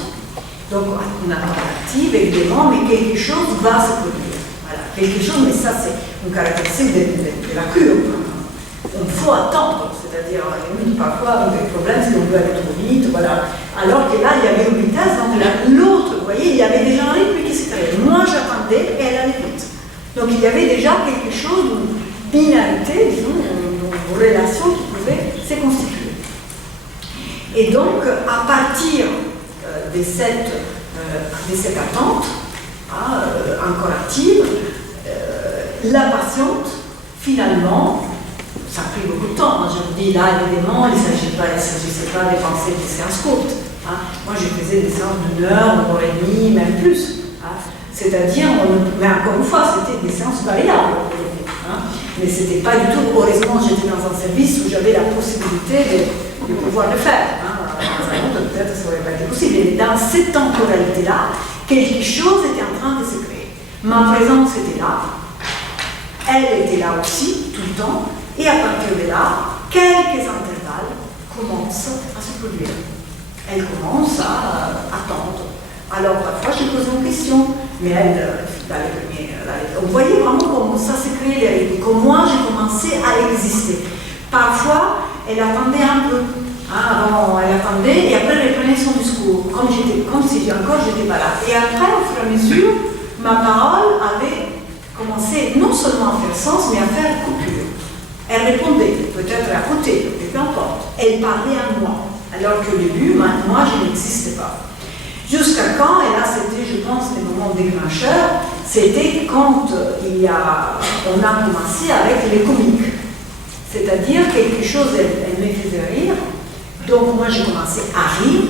donc une attente active, évidemment, mais quelque chose va se produire. Voilà, quelque chose, mais ça, c'est une caractéristique de la cure. Il faut attendre, c'est-à-dire, parfois, le problème, c'est qu'on veut aller trop vite, voilà. Alors que là, il y avait une vitesse, donc l'autre, vous voyez, il y avait déjà un rythme qui s'est créé. Moi, j'attendais et elle allait vite. Donc, il y avait déjà quelque chose, une binarité, disons, une relation qui pouvait se constituer. Et donc, à partir de cette attente, encore active, la patiente, finalement, ça a pris beaucoup de temps. Moi, je vous dis, là, évidemment, il ne s'agissait pas de penser des séances courtes. Hein. Moi, je faisais des séances d'1 heure, 1 heure et demie, même plus. Hein. C'est-à-dire, mais encore une fois, c'était des séances variables. Hein. Mais ce n'était pas du tout, heureusement, j'étais dans un service où j'avais la possibilité de pouvoir le faire. Hein. Peut-être ça n'aurait pas été possible. Mais dans cette temporalité-là, quelque chose était en train de se créer. Ma présence était là. Elle était là aussi, tout le temps. Et à partir de là, quelques intervalles commencent à se produire. Elle commence à attendre. Alors parfois je pose une question, mais vous voyez vraiment comment ça s'est créé, comment j'ai commencé à exister. Parfois, elle attendait un peu. Hein, avant, elle attendait et après elle reprenait son discours, comme si encore j'étais pas là. Et après, au fur et à mesure, ma parole avait commencé non seulement à faire sens, mais à faire coupure. Elle répondait, peut-être à côté, peu importe. Elle parlait à moi, alors qu'au début, moi, je n'existais pas. Jusqu'à quand, et là c'était, je pense, les moments déclencheurs, c'était quand on a commencé avec les comiques. C'est-à-dire quelque chose, elle me faisait rire, donc moi j'ai commencé à rire,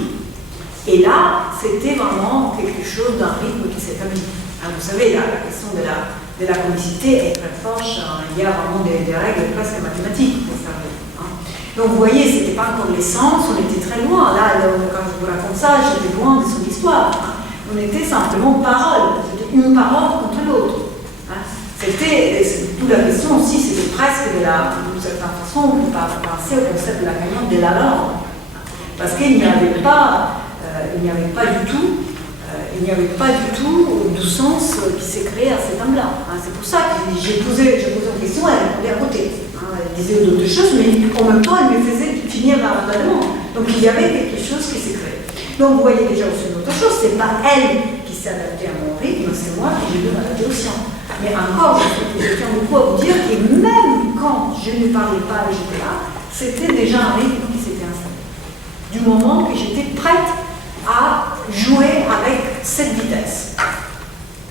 et là, c'était vraiment quelque chose d'un rythme qui s'est établi. Vous savez, la question de la comicité est très proche, il y a vraiment des règles presque mathématiques pour faire rire. Hein. Donc vous voyez, ce n'était pas encore l'essence, on était très loin. Là, quand je vous raconte ça, j'étais loin de son histoire. On était simplement parole, c'était une parole contre l'autre. C'était, toute la question aussi, c'était presque d'une certaine façon, on peut penser au concept de la réunion de la langue. Parce qu'il n'y avait pas du tout du sens qui s'est créé à cet homme-là. C'est pour ça que j'ai posé une question, elle répondait à côté. Elle disait d'autres choses, mais en même temps, elle me faisait finir parallèlement. Donc il y avait quelque chose qui s'est créé. Donc vous voyez déjà aussi une autre chose, c'est pas elle qui s'est adaptée à mon rythme, c'est moi qui j'ai dû m'adapter au sien. Mais encore, je tiens beaucoup à vous dire que même quand je ne parlais pas et j'étais là, c'était déjà un rythme qui s'était installé. Du moment que j'étais prête à jouer avec cette vitesse.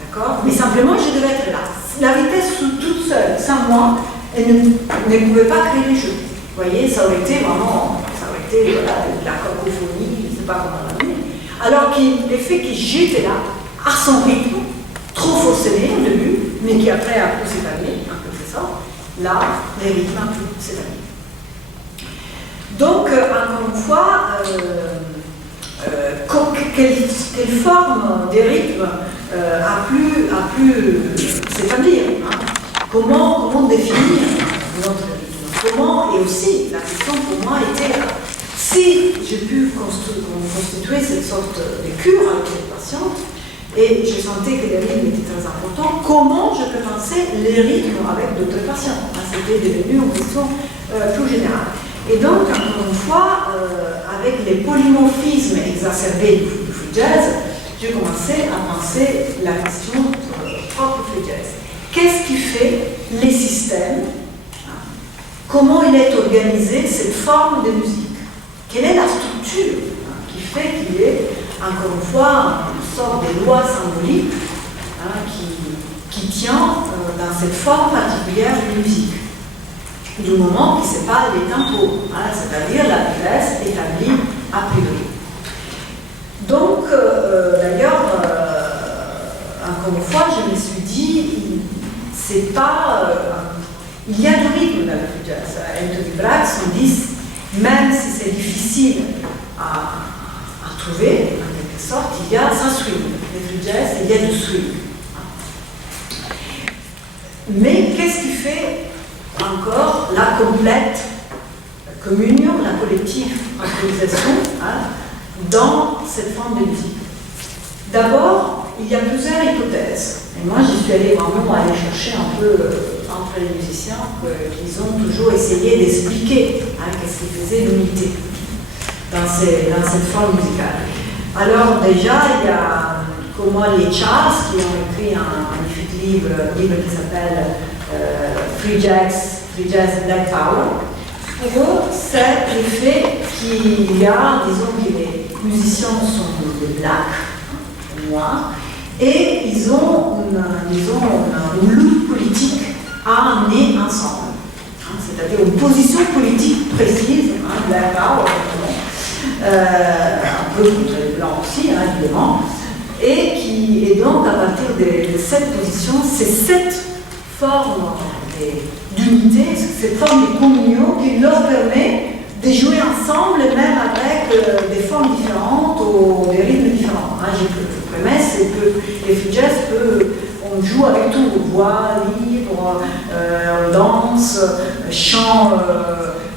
D'accord? Mais simplement, je devais être là. La vitesse toute seule, sans moi, elle ne pouvait pas créer les jeux. Vous voyez, ça aurait été vraiment, de la cacophonie, je ne sais pas comment l'amener. Alors que l'effet que j'étais là, à son rythme, trop forcené au début, mais qui après a pu s'établir, en quelque sorte, là, les rythmes ont pu s'établir. Donc, encore une fois, quelle forme des rythmes a pu s'établir, comment définir notre rythme? Comment, et aussi, la question pour moi était, si j'ai pu constituer cette sorte de cure avec les patientes, et je sentais que les rythmes étaient très importants, comment je peux penser les rythmes avec d'autres patients? C'était devenu une question plus générale. Et donc, encore une fois, avec les polymorphismes exacerbés du free jazz, j'ai commencé à penser la question propre au free jazz. Qu'est-ce qui fait les systèmes? Comment il est organisé, cette forme de musique? Quelle est la structure qui fait qu'il y ait, encore une fois, une sorte de loi symbolique qui tient dans cette forme particulière de musique? Du moment qui sépare les tempos, c'est-à-dire la vitesse établie a priori. Donc, d'ailleurs, encore une fois, je me suis dit, c'est pas. Il y a du rythme dans le free jazz. Anthony Brax, on dit, même si c'est difficile à trouver, en quelque sorte, il y a ça swing. Le free jazz, il y a du swing. Mais qu'est-ce qui fait encore la complète communion, la collective improvisation dans cette forme de musique? D'abord, il y a plusieurs hypothèses. Et moi, j'y suis allée vraiment aller chercher un peu entre les musiciens qu'ils ont toujours essayé d'expliquer qu'est-ce qui faisait l'unité dans cette forme musicale. Alors déjà, il y a comment les Charles qui ont écrit un magnifique livre qui s'appelle Free Jazz Black Power. Pour eux, c'est le fait qu'il y a, disons que les musiciens sont des blacks, noirs, et ils ont une lutte politique à amener ensemble. C'est-à-dire une position politique précise, Black Power, un peu contre les blancs aussi, évidemment, et donc à partir de cette position, c'est cette forme d'unité, cette forme de communion qui leur permet de jouer ensemble, même avec des formes différentes ou des rythmes différents. Je prémisse, les free jazz, on joue avec tout, voix libre, on danse, chant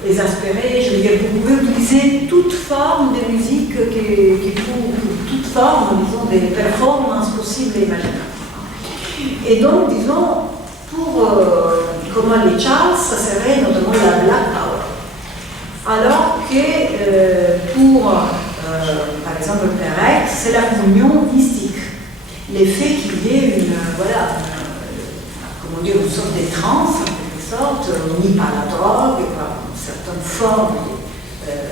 exaspéré. Je veux dire, vous pouvez utiliser toute forme de musique toute forme, disons, des performances possibles et imaginables. Et donc, disons, pour comment les Charles, ça serait notamment la Black Power. Alors que pour, par exemple, Perec, c'est la communion mystique. L'effet qu'il y ait une sorte de transe, en quelque sorte, unie par la drogue, par une certaine forme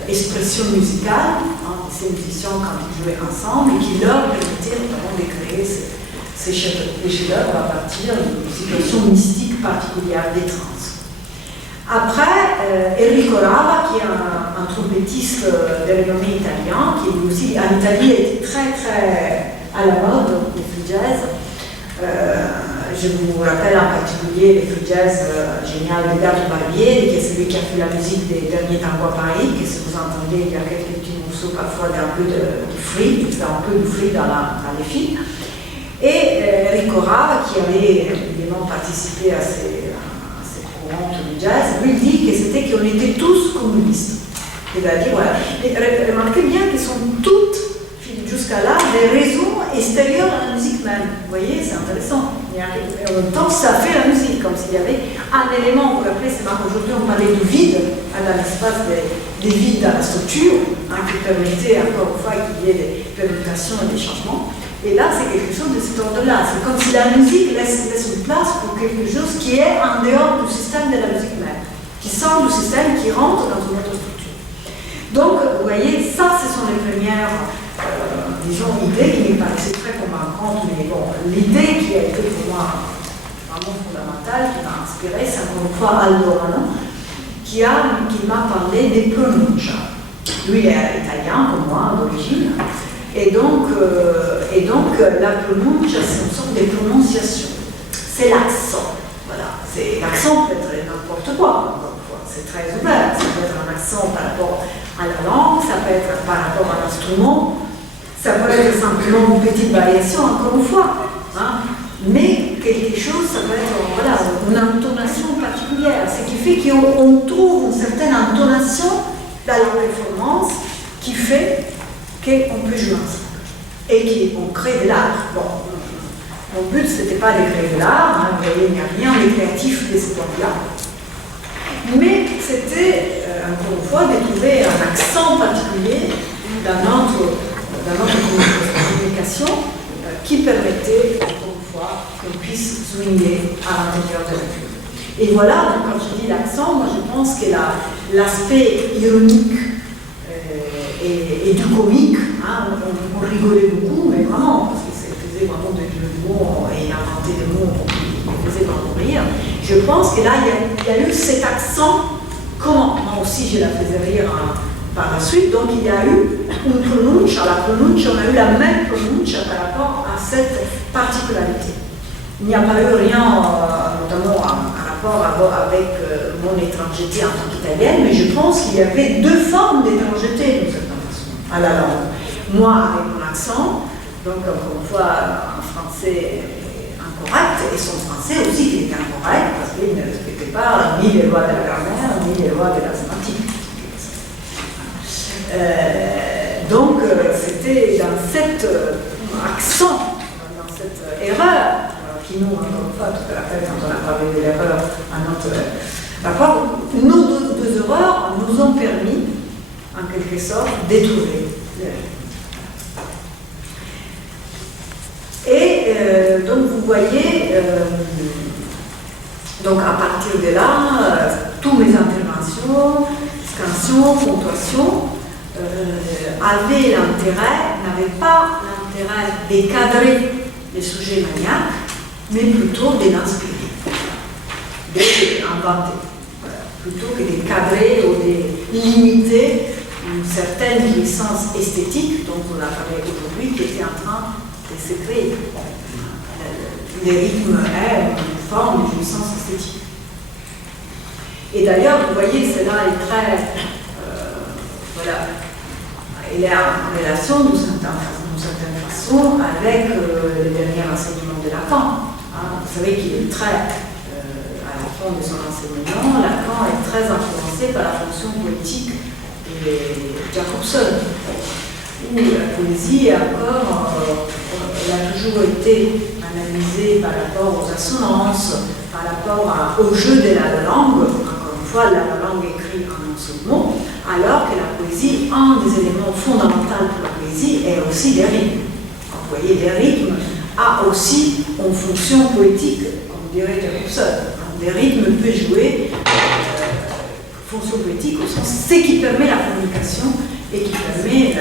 d'expression musicale, ces musiciens quand ils jouaient ensemble, et qui leur permettait notamment de créer ces chefs-d'œuvre à partir d'une situation mystique particulière des trans. Après, Enrico Rava, qui est un trompettiste de renommée italien, qui aussi en Italie était très très à la mode des free jazz, je vous rappelle en particulier le free jazz génial de Gato Barbieri, qui est celui qui a fait la musique des derniers tangos à Paris, que si vous entendez, il y a quelques petits morceaux parfois d'un peu de free, il y a un peu de free dans les films. Et Enrico Rava, qui avait évidemment participé à ces courants du jazz, lui dit que c'était qu'on était tous communistes. C'est-à-dire, voilà. Et remarquez bien qu'ils sont toutes, jusqu'à là, des raisons extérieures à la musique même. Vous voyez, c'est intéressant. Et en même temps, ça fait la musique, comme s'il y avait un élément. Vous vous rappelez, c'est marrant, aujourd'hui on parlait du vide, dans l'espace des vides dans la structure, qui permettait encore une fois qu'il y ait des permutations et des changements. Et là, c'est quelque chose de cet ordre-là. C'est comme si la musique laisse une place pour quelque chose qui est en dehors du système de la musique même, qui sort du système, qui rentre dans une autre structure. Donc, vous voyez, ça, ce sont les premières, disons, idées qui me paraissaient très convaincantes, mais bon, l'idée qui a été pour moi vraiment fondamentale, qui m'a inspiré, c'est encore une fois Aldo Orano, qui m'a parlé des pronuncia. Lui, il est italien, comme moi, d'origine, et donc la pronuncia, c'est une sorte de prononciation. C'est l'accent. Voilà. L'accent peut être n'importe quoi, encore une fois. C'est très ouvert. Ça peut être un accent par rapport à la langue, ça peut être par rapport à l'instrument, ça peut être simplement une petite variation, encore une fois. Hein. Mais quelque chose, ça peut être voilà, une intonation particulière, ce qui fait qu'on trouve une certaine intonation dans la performance qui fait qu'on peut jouer ensemble et qu'on crée de l'art. Bon, mon but, ce n'était pas de créer de l'art, vous voyez, il n'y a rien de créatif de ce point-là. Mais c'était, encore une fois, de trouver un accent particulier dans notre communication qui permettait, encore une fois, qu'on puisse swinguer à l'intérieur de la pub. Et voilà, donc, quand je dis l'accent, moi je pense que l'aspect ironique et du comique, hein, on rigolait beaucoup, mais vraiment, parce que ça faisait vraiment des jeux de mots et inventer des mots qui faisaient vraiment rire. Je pense que là, il y a eu cet accent, comment moi aussi je la faisais rire par la suite, donc il y a eu une pronuncia, on a eu la même pronuncia par rapport à cette particularité. Il n'y a pas eu rien, notamment en rapport avec mon étrangeté en tant qu'italienne, mais je pense qu'il y avait deux formes d'étrangeté d'une certaine façon à la langue. Moi avec mon accent, donc encore une fois un français incorrect, et son français aussi qui était incorrect parce qu'il ne respectait pas ni les lois de la grammaire, ni les lois de la sémantique. Donc c'était dans cet accent, dans cette erreur, qui nous, encore une fois, tout à l'heure, quand on a parlé de l'erreur à notre rapport, nos deux erreurs nous ont permis, en quelque sorte, d'étourer l'erreur. Et donc vous voyez, donc à partir de là, toutes mes interventions, scansions, ponctuations, avaient l'intérêt, n'avaient pas l'intérêt de cadrer les sujets maniaques, mais plutôt de l'inspirer, d'inventer, plutôt que de cadrer ou de limiter une certaine jouissance esthétique dont on a parlé aujourd'hui, qui était en train de se créer. Le rythme est une forme de jouissance esthétique. Et d'ailleurs, vous voyez, cela est très... voilà, il est en relation d'une certaine façon avec le dernier enseignement de Lacan. Vous savez qu'il est très, à la fin de son enseignement, Lacan est très influencé par la fonction poétique de Jacobson, où la poésie encore, elle a toujours été analysée par rapport aux assonances, par rapport au jeu de la langue. Encore une fois, la langue écrite en un seul mot, alors que la poésie, un des éléments fondamentaux pour la poésie est aussi des rythmes. Vous voyez, les rythmes a aussi une fonction poétique, comme dirait Jacobson. Des rythmes peuvent jouer fonction poétique au sens ce qui permet la communication et qui permet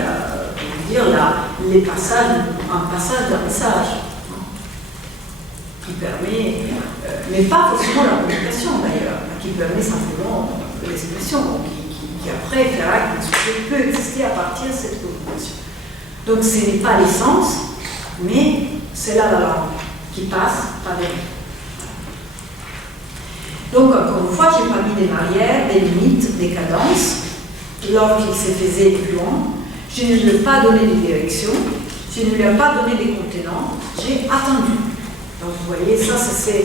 les passages, un passage d'un message, qui permet, mais pas forcément la communication d'ailleurs, qui permet simplement l'expression, qui après fera qu'un sujet peut exister à partir de cette communication. Donc ce n'est pas l'essence, mais c'est là la langue qui passe par les rythmes. Donc, encore une fois, je n'ai pas mis des barrières, des limites, des cadences. Lorsqu'il se faisait fluent, je ne lui ai pas donné de direction, je ne lui ai pas donné des contenants, j'ai attendu. Donc, vous voyez, ça, c'est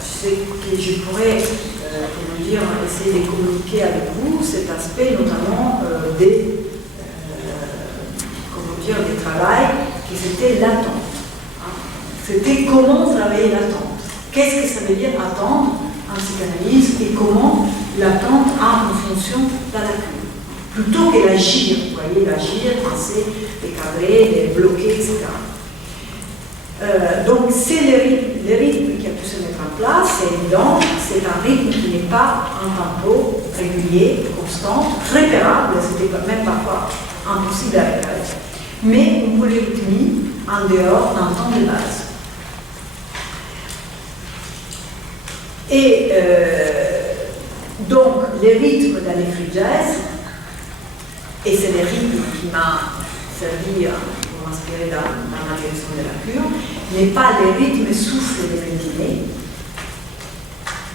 ce que je pourrais, essayer de communiquer avec vous, cet aspect notamment des travail qui c'était l'attente. C'était comment travailler l'attente. Qu'est-ce que ça veut dire attendre en psychanalyse et comment l'attente a une fonction dans la cure. Plutôt que l'agir, vous voyez, l'agir, penser, les cadrer, les bloquer, etc. Donc c'est le rythme qui a pu se mettre en place, c'est évident, c'est un rythme qui n'est pas un tempo régulier, constant, repérable, c'était même parfois impossible à repérer, mais on peut le rythmer en dehors d'un temps de base. Et donc les rythmes dans les free jazz, et c'est le rythme qui m'a servi pour m'inspirer dans la direction de la cure, n'est pas le rythme souffle de Mendine,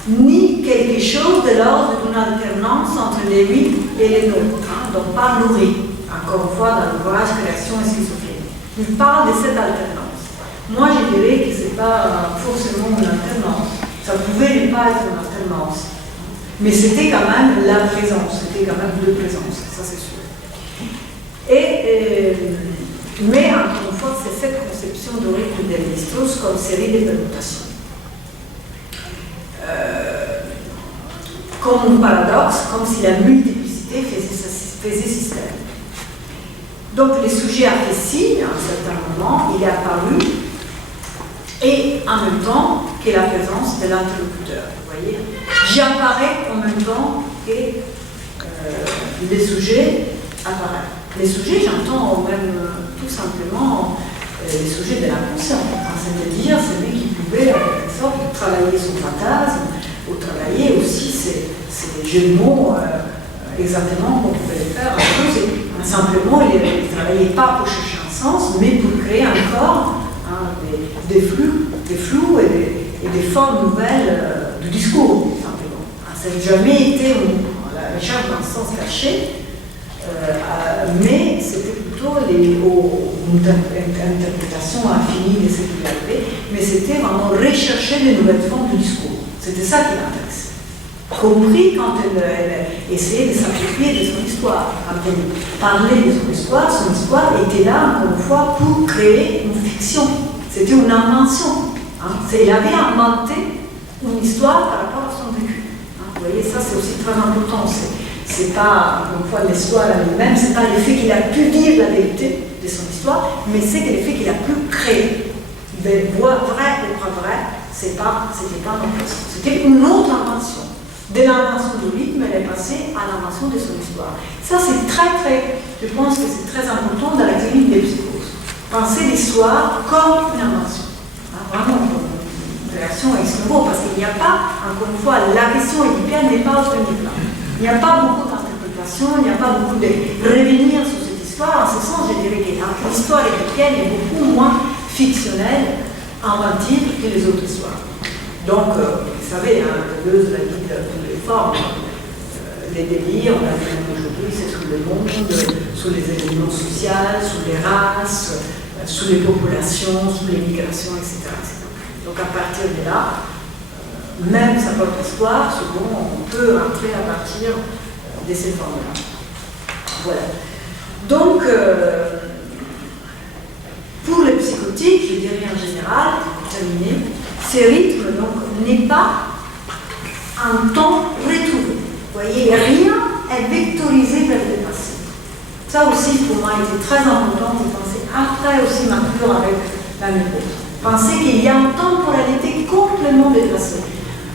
ni quelque chose de l'ordre d'une alternance entre les lui et les nôtres, donc pas nourri, encore une fois dans l'ouvrage Création et schizophrénie. Il parle de cette alternance. Moi je dirais que ce n'est pas forcément une alternance, ça pouvait ne pas être une alternance, mais c'était quand même la présence, c'était quand même deux présences, ça c'est sûr. Mais encore une fois, c'est cette conception de rythme de Lévi-Strauss comme série de permutations. Comme un paradoxe, comme si la multiplicité faisait système. Donc le sujet a fait signe à un certain moment, il est apparu, et en même temps que la présence de l'interlocuteur. Vous voyez, j'apparais en même temps que les sujets apparaissent. Les sujets, j'entends même tout simplement les sujets de la conscience, c'est-à-dire celui qui pouvait en quelque sorte travailler son fantasme ou travailler aussi ses jeux de mots exactement comme on pouvait le faire. Simplement, il ne travaillait pas pour chercher un sens, mais pour créer encore des flous et des formes nouvelles du discours, simplement. Ça n'a jamais été la recherche d'un sens caché. Mais c'était plutôt une interprétation infinie de ce qui arrivait, mais c'était vraiment rechercher de nouvelles formes du discours. C'était ça qui l'intéressait. Compris quand elle essayait de s'approprier de son histoire. Quand elle parlait de son histoire était là, encore une fois, pour créer une fiction. C'était une invention. Elle avait inventé une histoire par rapport à son vécu. Vous voyez, ça c'est aussi très important. C'est pas, encore une fois, l'histoire elle-même, c'est pas le fait qu'il a pu dire la vérité de son histoire, mais c'est le fait qu'il a pu créer des voix vraies ou pas vraies, c'était pas notre façon. C'était une autre invention. De l'invention du rythme, elle est passée à l'invention de son histoire. Ça, c'est je pense que c'est très important dans la clinique des psychoses. Penser l'histoire comme une invention. Vraiment, une réaction ex novo, parce qu'il n'y a pas, encore une fois, la question édipienne n'est pas obtenue là. Il n'y a pas beaucoup d'interprétation, il n'y a pas beaucoup de revenir sur cette histoire. En ce sens, je dirais que l'histoire édipienne est beaucoup moins fictionnelle, inventive que les autres histoires. Donc, vous savez, Deleuze l'a dit de toutes les formes. Les délires, on l'a dit aujourd'hui, c'est sous le monde, sous les éléments sociaux, sous les races, sous les populations, sous les migrations, etc. Donc, à partir de là, même sa propre histoire, souvent on peut rentrer à partir de ces formes-là. Voilà. Donc, pour les psychotiques, je dirais en général, pour terminer, ce rythme n'est pas un temps retrouvé. Vous voyez, rien est vectorisé vers le passé. Ça aussi, pour moi, était très important de penser après aussi ma cure avec la névrose. Penser qu'il y a une temporalité complètement déplacée.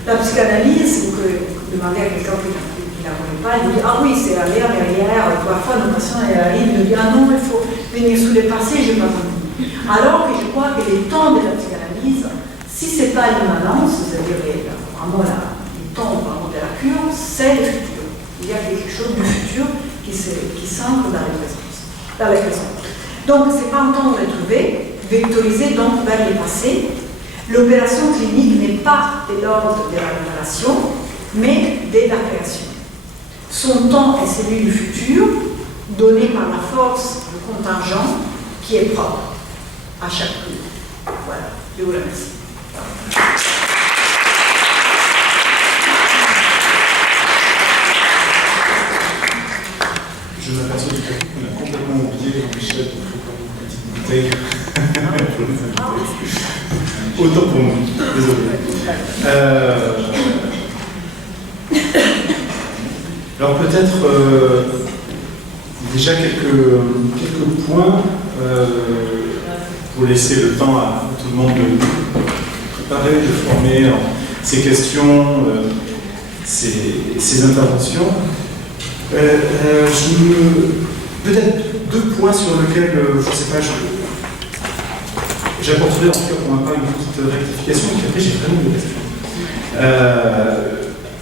La psychanalyse, vous demandez à quelqu'un qui ne la connaît pas, il vous dit ah oui, c'est aller en arrière, parfois nos patients arrivent, ils nous disent ah non, il faut venir sous le passé, je n'ai pas compris. Alors que je crois que les temps de la psychanalyse, si ce n'est pas l'immanence, c'est-à-dire vraiment les temps vraiment de la cure, c'est le futur. Il y a quelque chose du futur qui s'ancre dans la présence. Donc, ce n'est pas un temps retrouvé, vectorisé donc vers le passé. L'opération clinique n'est pas de l'ordre de la réparation, mais de la création. Son temps est celui du futur, donné par la force du contingent qui est propre à chaque pays. Voilà, je vous remercie. Je m'aperçois tout à fait qu'on a complètement oublié Jean-Michel pour faire une petite bouteille. Autant pour moi, désolé. Alors peut-être déjà quelques points pour laisser le temps à tout le monde de préparer, de former ces questions, ces interventions. Peut-être deux points sur lesquels, je ne sais pas, j'apporterai en tout cas pour ma part une petite rectification, puis après j'ai vraiment des questions.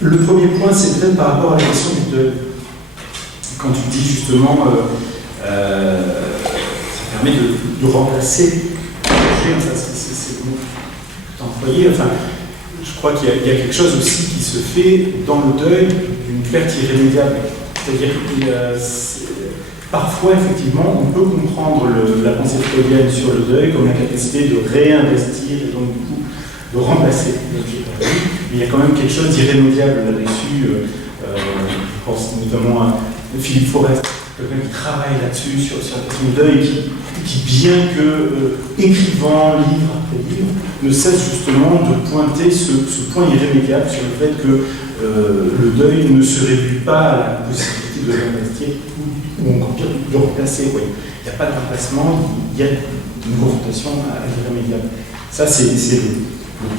Le premier point, c'est peut-être par rapport à la question du deuil. Quand tu dis justement, ça permet de remplacer l'objet, c'est le mot que tu as employé. Enfin, je crois qu'il y a quelque chose aussi qui se fait dans le deuil d'une perte irrémédiable. C'est-à-dire que parfois, effectivement, on peut comprendre la pensée freudienne sur le deuil comme la capacité de réinvestir et donc du coup de remplacer l'objet perdu. Mais il y a quand même quelque chose d'irrémédiable là-dessus. Je pense notamment à Philippe Forest, quelqu'un qui travaille là-dessus, sur la question du deuil, qui bien que écrivant livre après livre, ne cesse justement de pointer ce point irrémédiable sur le fait que le deuil ne se réduit pas à la possibilité de réinvestir ou encore pire, de remplacer. Oui. Il n'y a pas de remplacement, il y a une confrontation à l'irrémédiable. Ça, c'est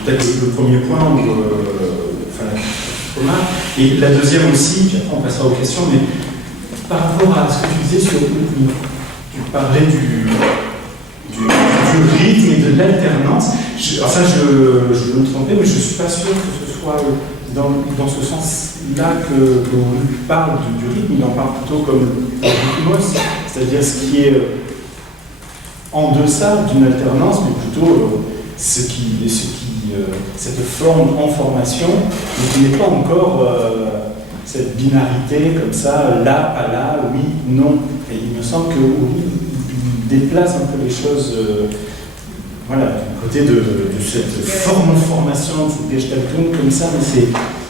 peut-être le premier point, et la deuxième aussi, puis après on passera aux questions, mais par rapport à ce que tu disais sur tu parlais du rythme et de l'alternance. Ça, je me trompais, mais je ne suis pas sûr que ce soit dans ce sens-là que Luc parle du rythme. Il en parle plutôt comme le rythmos, c'est-à-dire ce qui est en deçà d'une alternance, mais plutôt cette forme en formation, mais qui n'est pas encore cette binarité comme ça, là, pas là, oui, non. Et il me semble qu'il déplace un peu les choses, voilà, du côté de cette forme en formation, de Gestaltung comme ça, mais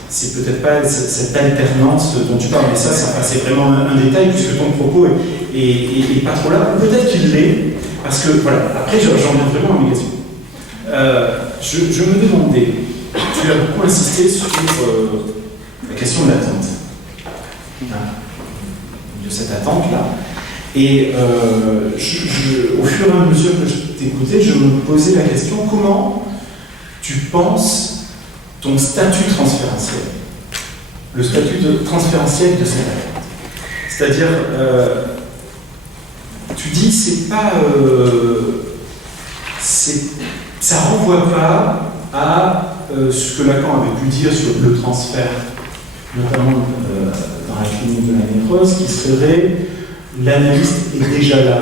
c'est peut-être pas cette alternance dont tu parles, mais ça c'est vraiment un détail, puisque ton propos est pas trop là, ou peut-être qu'il l'est, parce que, voilà, après j'en viens vraiment à mes questions. Je me demandais, tu as beaucoup insisté sur la question de l'attente, de cette attente-là. Et au fur et à mesure que je t'écoutais, je me posais la question, comment tu penses ton statut transférentiel, le statut transférentiel de cette attente? C'est-à-dire, tu dis, c'est pas... ça ne renvoie pas à ce que Lacan avait pu dire sur le transfert, notamment dans la clinique de la névrose, qui serait l'analyste est déjà là.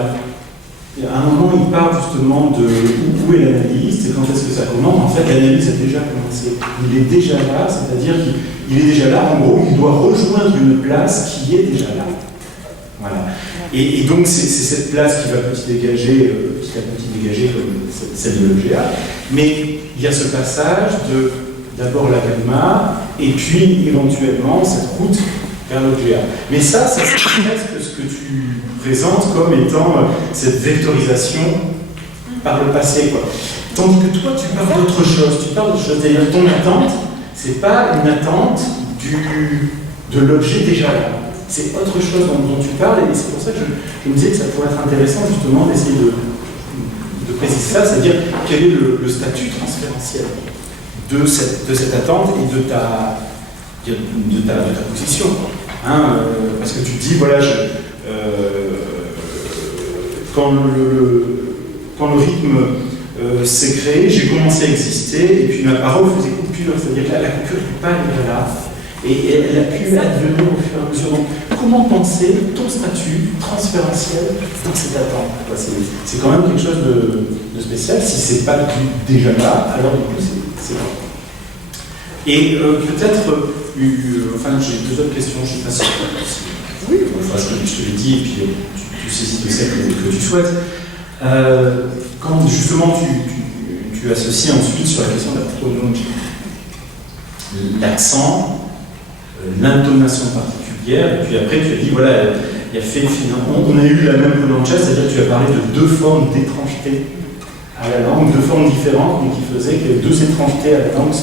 Et à un moment, il parle justement de où est l'analyste et quand est-ce que ça commence. En fait, l'analyse a déjà commencé. Il est déjà là, c'est-à-dire qu'il est déjà là. En gros, il doit rejoindre une place qui est déjà là. Voilà. Et donc, c'est cette place qui va petit à petit dégager comme celle de l'OGA. Mais il y a ce passage de d'abord la gamma, et puis éventuellement cette route vers l'OGA. Mais ça c'est presque ce que tu présentes comme étant cette vectorisation par le passé, quoi. Tandis que toi, tu parles d'autre chose. C'est-à-dire ton attente, c'est pas une attente de l'objet déjà là. C'est autre chose dont tu parles, et c'est pour ça que je me disais que ça pourrait être intéressant justement d'essayer de préciser ça, c'est-à-dire quel est le statut transférentiel de cette attente et de ta position. Parce que tu te dis, voilà, quand le rythme s'est créé, j'ai commencé à exister, et puis ma parole faisait coupure, c'est-à-dire que la coupure n'est pas là, et elle a pu advenir au fur et à mesure. Donc, comment penser ton statut transférentiel dans cette attente. C'est quand même quelque chose de spécial. Si c'est pas déjà là, alors du coup c'est vrai. Et peut-être, enfin j'ai deux autres questions, je ne sais pas si oui, enfin, je te l'ai dit, et puis tu saisis de celles que tu souhaites. Quand justement tu associes ensuite sur la question de la prononologie, l'accent, l'intonation particulière, et puis après tu as dit, voilà, il y a fait, on a eu la même prononcia, c'est-à-dire que tu as parlé de deux formes d'étrangeté à la langue, deux formes différentes, mais qui faisaient que deux étrangetés à la langue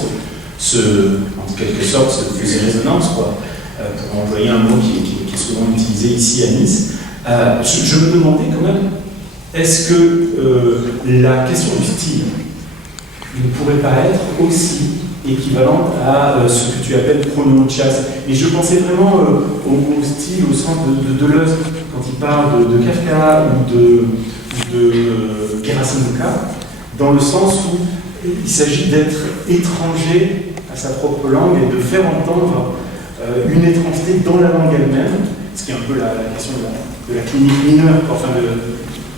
en quelque sorte se faisaient résonance, quoi, pour employer un mot qui est souvent utilisé ici à Nice. Je me demandais quand même, est-ce que la question du style ne pourrait pas être aussi équivalente à ce que tu appelles prononcias? Et je pensais vraiment au style au sens de Deleuze, quand il parle de Kafka ou de Gerasimenko, dans le sens où il s'agit d'être étranger à sa propre langue et de faire entendre une étrangeté dans la langue elle-même, ce qui est un peu la question de la clinique mineure, enfin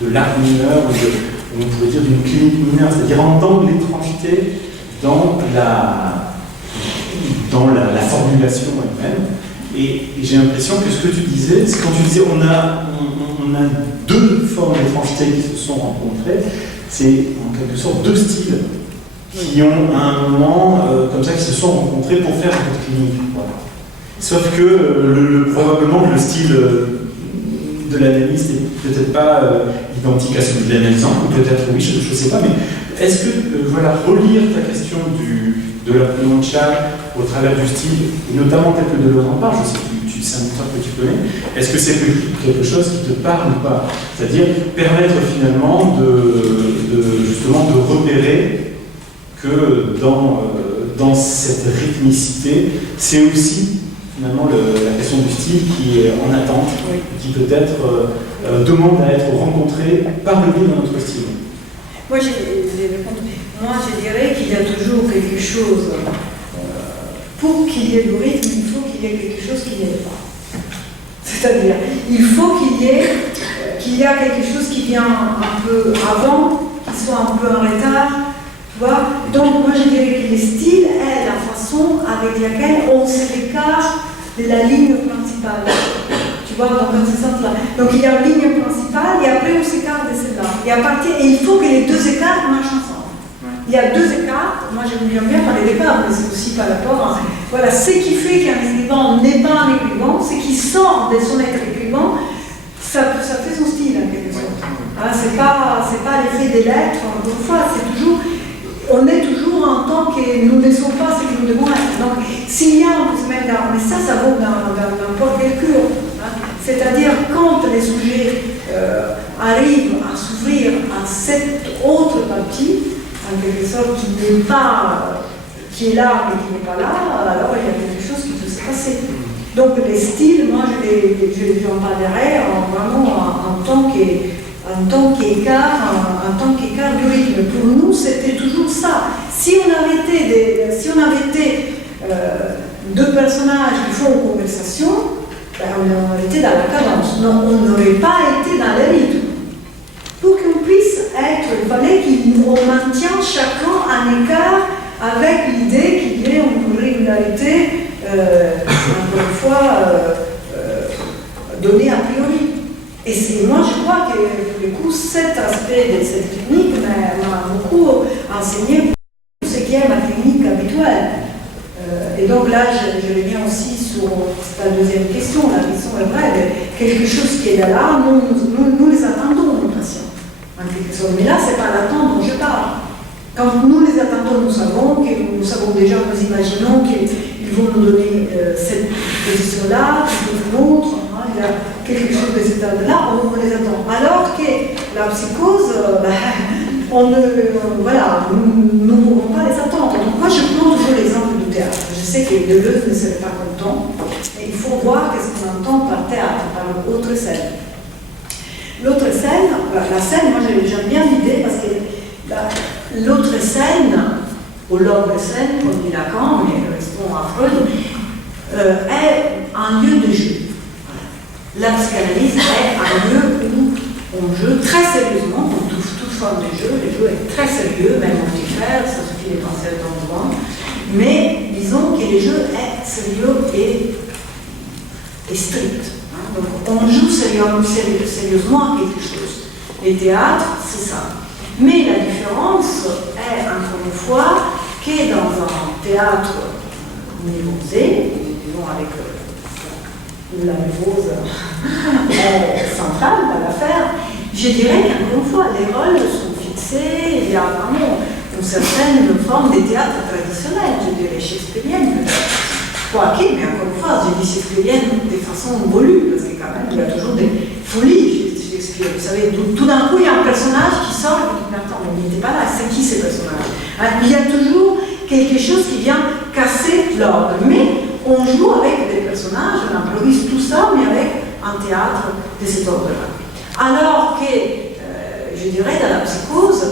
de l'art mineur, ou on pourrait dire d'une clinique mineure, c'est-à-dire entendre l'étrangeté dans la formulation elle-même. Et j'ai l'impression que ce que tu disais, c'est quand tu disais on a deux formes d'étrangeté qui se sont rencontrées, c'est en quelque sorte deux styles qui ont à un moment, comme ça, qui se sont rencontrés pour faire un peu de clinique. Voilà. Sauf que probablement que le style de l'analyste n'est peut-être pas identique à celui de l'analysant, ou peut-être oui, je ne sais pas, mais est-ce que voilà, relire ta question de la prononcia au travers du style, et notamment tel que Deleuze en parle, je sais que c'est un auteur que tu connais, est-ce que c'est quelque chose qui te parle ou pas? C'est-à-dire permettre finalement justement de repérer que dans cette rythmicité, c'est aussi finalement la question du style qui est en attente, oui, qui peut-être demande à être rencontrée par le biais de notre style. Moi, je dirais qu'il y a toujours quelque chose. Pour qu'il y ait du rythme, il faut qu'il y ait quelque chose qui n'y est pas. C'est-à-dire, il faut qu'il y ait quelque chose qui vient un peu avant, qui soit un peu en retard. Donc, moi, je dirais que le style est la façon avec laquelle on s'écarte de la ligne principale. Tu vois, dans ce sens-là. Donc, il y a une ligne principale et après, on s'écarte de celle-là. Et il faut que les deux écarts marchent ensemble. Il y a deux écarts. Moi, j'aime bien parler d'écarts, mais c'est aussi par rapport à... Voilà, ce qui fait qu'un écrivain n'est pas un écrivain, ce qui sort de son être écrivain, ça fait son style, en quelque sorte. C'est pas l'effet des lettres, encore une fois, c'est toujours... On est toujours en tant que nous ne sommes pas ce que nous devons être. Donc, s'il y a, on peut se mettre dans... Mais ça vaut dans n'importe quel cours. C'est-à-dire, quand les sujets arrivent à s'ouvrir à cette autre partie, en quelque sorte, qui est là, mais qui n'est pas là, alors il y a quelque chose qui peut se passer. Donc, les styles, moi, j'en parlerai vraiment en tant qu'écart du rythme. Pour nous, c'était toujours ça. Si on avait deux personnages qui font une conversation, on aurait été dans la cadence. Non, on n'aurait pas été dans le rythme. Pour qu'on puisse être, il fallait qu'on maintienne chacun un écart avec l'idée qu'il y ait une régularité, encore une fois, donnée a priori. Et moi, je crois que, pour le coup, cet aspect de cette technique m'a beaucoup enseigné ce qui est ma technique habituelle. Et donc là, je reviens aussi sur la deuxième question. La question est vraie, quelque chose qui est là, nous les attendons, nos patients, en quelque sorte. Mais là, ce n'est pas l'attente dont je parle. Quand nous les attendons, nous savons déjà, nous imaginons qu'ils vont nous donner cette position-là, une autre. Il y a quelque chose de cet ordre-là, on les attend. Alors que la psychose, nous ne pouvons pas les attendre. Donc moi, je prends toujours l'exemple du théâtre. Je sais que Deleuze ne serait pas content. Et il faut voir ce qu'on entend par théâtre, par l'autre scène. L'autre scène, la scène, moi j'aime bien l'idée parce que l'autre scène, ou l'autre scène, comme dit Lacan, mais restons à Freud, est un lieu de jeu. la psychanalyse est un lieu où on joue très sérieusement, on touche toute forme de jeu, le jeu est très sérieux, même mortifère, ça suffit de penser à Don Juan, mais disons que le jeu est sérieux et strict. Hein. Donc on joue sérieusement à quelque chose. Les théâtres, c'est ça. Mais la différence est, encore une fois, que dans un théâtre névrosé, disons avec la névrose centrale à l'affaire, je dirais qu'encore une fois, les rôles sont fixés, il y a vraiment une certaine forme de théâtre traditionnel, je dirais shakespearienne peut-être. Quoique, mais encore une fois, je dis shakespearienne de façon volue, parce que quand même, il y a toujours des folies chez Shakespeare. Vous savez, tout d'un coup, il y a un personnage qui sort et qui dit, attends, mais il n'était pas là, c'est qui ces personnages? Il y a toujours quelque chose qui vient casser l'ordre. Mais on joue avec des personnages, on improvise tout ça, mais avec un théâtre de cet ordre-là. Alors que, je dirais, dans la psychose,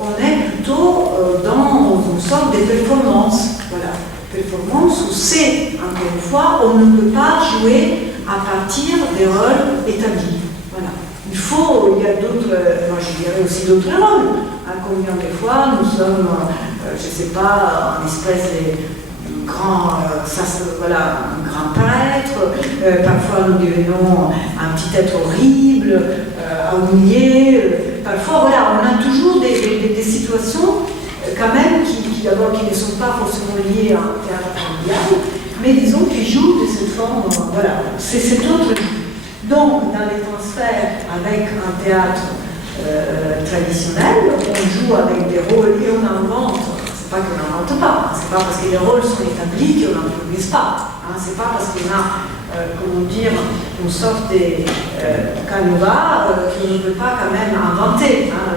on est plutôt dans une sorte de performance. Voilà. Performance où c'est, encore une fois, on ne peut pas jouer à partir des rôles établis. Voilà. Il y a d'autres, moi je dirais aussi d'autres rôles. Combien de fois nous sommes, je ne sais pas, en espèce de grand, un grand prêtre, parfois nous devenons un petit être horrible, humilié, parfois voilà, on a toujours des situations quand même qui d'abord qui ne sont pas forcément liées à un théâtre familial, mais disons qui jouent de cette forme, voilà, c'est cet autre. Donc dans les transferts avec un théâtre traditionnel, on joue avec des rôles et on invente. C'est pas qu'on n'invente pas, c'est pas parce que les rôles sont établis qu'on n'improvise pas. Hein, c'est pas parce qu'on a, comment dire, une sorte de canevas qu'on ne peut pas quand même inventer. Hein,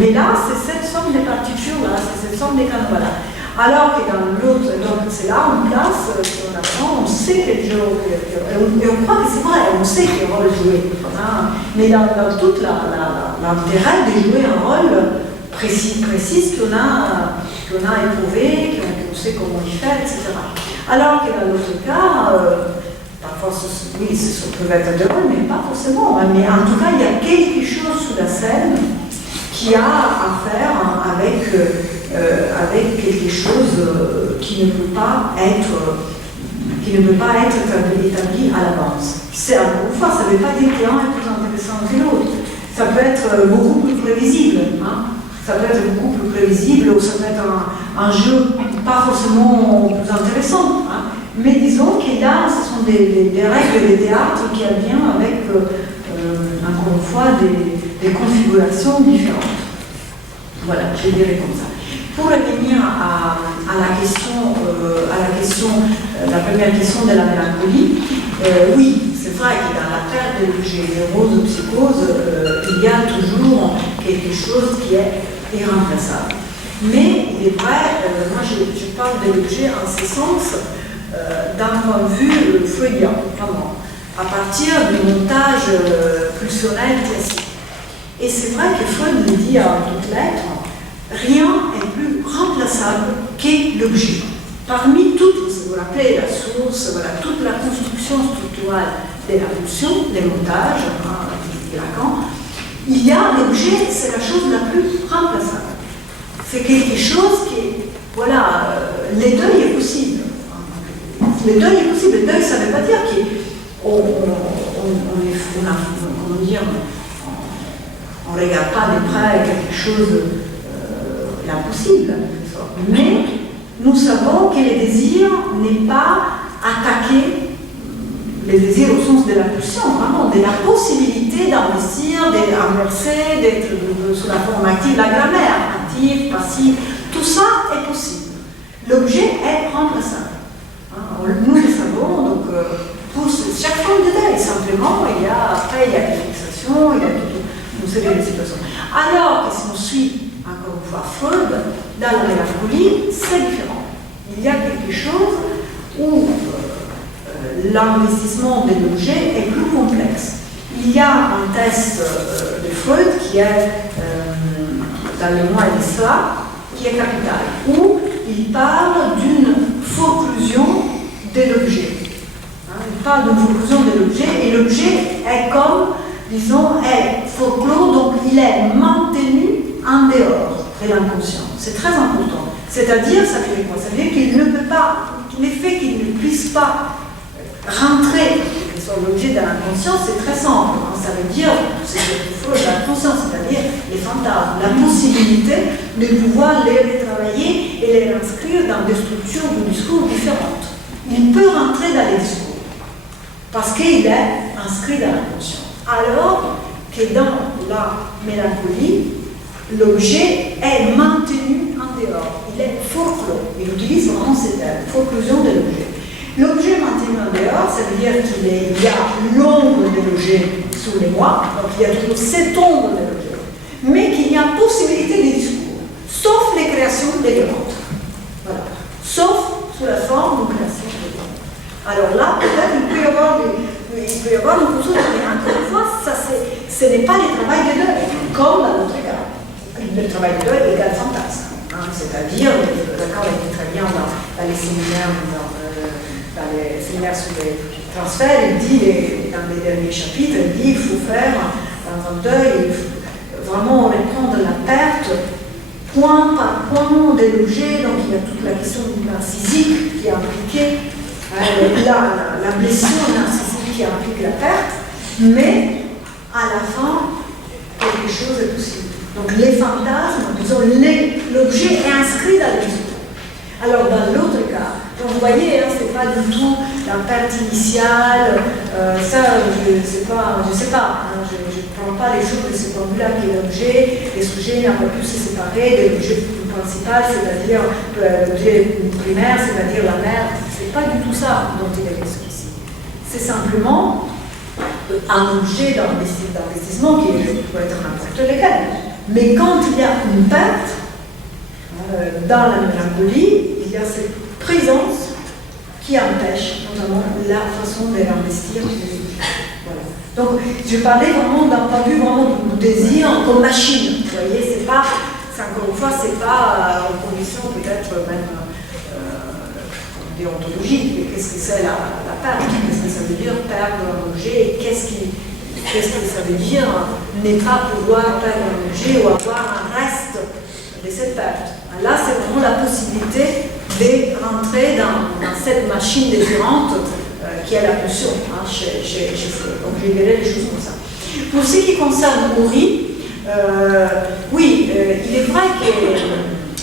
mais là, c'est cette sorte de partiture-là, c'est cette sorte de canevas-là. Alors que dans l'autre, donc c'est là, on place, on apprend, on sait quel jeu, et on croit que c'est vrai, on sait quel rôle jouer. Hein, mais dans tout l'intérêt de jouer un rôle précis qu'on a éprouvé, qu'on sait comment y faire, etc. Alors que dans l'autre cas, parfois, oui, ça peut être de rôle, mais pas forcément. Hein, mais en tout cas, il y a quelque chose sous la scène qui a à faire avec quelque chose qui ne peut pas être établi à l'avance. C'est encore une fois, ça ne veut pas dire qu'un est plus intéressant que l'autre. Ça peut être beaucoup plus prévisible. Hein. Ça peut être beaucoup plus prévisible ou ça peut être un jeu pas forcément plus intéressant. Hein. Mais disons qu'il y a, ce sont des règles de théâtre qui ont bien avec, encore une fois, des configurations différentes. Voilà, je dirais comme ça. Pour revenir à la question, la première question de la mélancolie, oui, c'est vrai que dans la perte de l'objet névrose ou psychose, il y a toujours quelque chose qui est irremplaçable. Mais il est vrai, moi je parle de l'objet en ce sens d'un point de vue freudien, vraiment, à partir du montage pulsionnel classique. Et c'est vrai que Freud le dit à toute lettre, rien n'est plus remplaçable que l'objet. Parmi toutes, vous vous rappelez, la source, voilà, toute la construction structurelle de la pulsion, des montages, dit Lacan, il y a l'objet, c'est la chose la plus remplaçable. C'est quelque chose qui, voilà, les deuils est possible. Les deuils est possible. Le deuil, ça ne veut pas dire qu'on on ne regarde pas de près quelque chose d'impossible. Mais nous savons que le désir n'est pas attaqué, le désir au sens de la pulsion, vraiment, de la possibilité d'investir, d'inverser, d'être sous la forme active, la grammaire, active, passive, tout ça est possible. L'objet est remplaçable. Nous le savons, donc pour chaque forme de deuil, simplement, après il y a des fixations, il y a toute une série de situations. Alors que si on suit encore une fois Freud, dans la mélancolie, c'est différent. Il y a quelque chose où l'investissement de l'objet est plus complexe. Il y a un test de Freud qui est dans Le moi et l'histoire, qui est capital, où il parle d'une forclusion de l'objet. Il parle de conclusion de l'objet, et l'objet est comme, disons, est folklore, donc il est maintenu en dehors de l'inconscient. C'est très important. C'est-à-dire, ça veut dire quoi? Ça veut dire qu'il ne peut pas, l'effet qu'il ne puisse pas rentrer sur l'objet de l'inconscient, c'est très simple. Hein. Ça veut dire, c'est de l'inconscient, c'est-à-dire les fantasmes, la possibilité de pouvoir les retravailler et les inscrire dans des structures de discours différentes. Il peut rentrer dans les discours parce qu'il est inscrit dans l'inconscient. Alors que dans la mélancolie, l'objet est maintenu en dehors. Il est folklore. Il utilise vraiment ces termes, conclusion de l'objet. L'objet maintenu en dehors, ça veut dire qu'il y a l'ombre de l'objet sous les moi, donc il y a toujours cette ombre de l'objet, mais qu'il y a possibilité de discours, sauf les créations délirantes. Voilà. Sauf sous la forme de création délirante. Alors là, peut-être il peut y avoir une chose, mais encore une fois, ce n'est pas le travail de l'œil, comme dans l'autre cas. Le travail de l'œil égale fantasme. Hein, c'est-à-dire, d'accord, il est très bien dans les séminaires, dans les séminaires sur les transferts, il dit, dans les derniers chapitres, il dit qu'il faut faire dans un deuil, il faut vraiment reprendre la perte point par point de l'objet, donc il y a toute la question narcissique qui est impliquée, la blessure narcissique qui implique la perte, mais à la fin, quelque chose est possible. Donc les fantasmes, disons, l'objet est inscrit dans le discours. Alors dans l'autre cas, donc vous voyez, hein, ce n'est pas du tout la perte initiale, ça je ne sais pas, hein, je ne prends pas les choses de ce point de vue-là qui est l'objet, les sujets n'ont pas pu se séparer de l'objet principal, c'est-à-dire l'objet primaire, c'est-à-dire la mère, c'est pas du tout ça dont il est question ici. C'est simplement un objet d'investissement qui peut être n'importe lequel. Mais quand il y a une perte, dans la mélancolie, il y a cette présence qui empêche notamment la façon de l'investir. Voilà. Donc, je parlais vraiment d'un point de vue vraiment du désir comme machine. Vous voyez, c'est pas, encore une fois, c'est pas en condition peut-être même déontologique, mais qu'est-ce que c'est la perte? Qu'est-ce que ça veut dire perdre un objet? Qu'est-ce que ça veut dire ne pas pouvoir perdre un objet ou avoir un reste de cette perte? Là, c'est vraiment la possibilité de rentrer dans cette machine désirante qui est la pulsion chez Freud. Donc, je verrai les choses comme ça. Pour ce qui concerne Uri, oui, il est vrai que,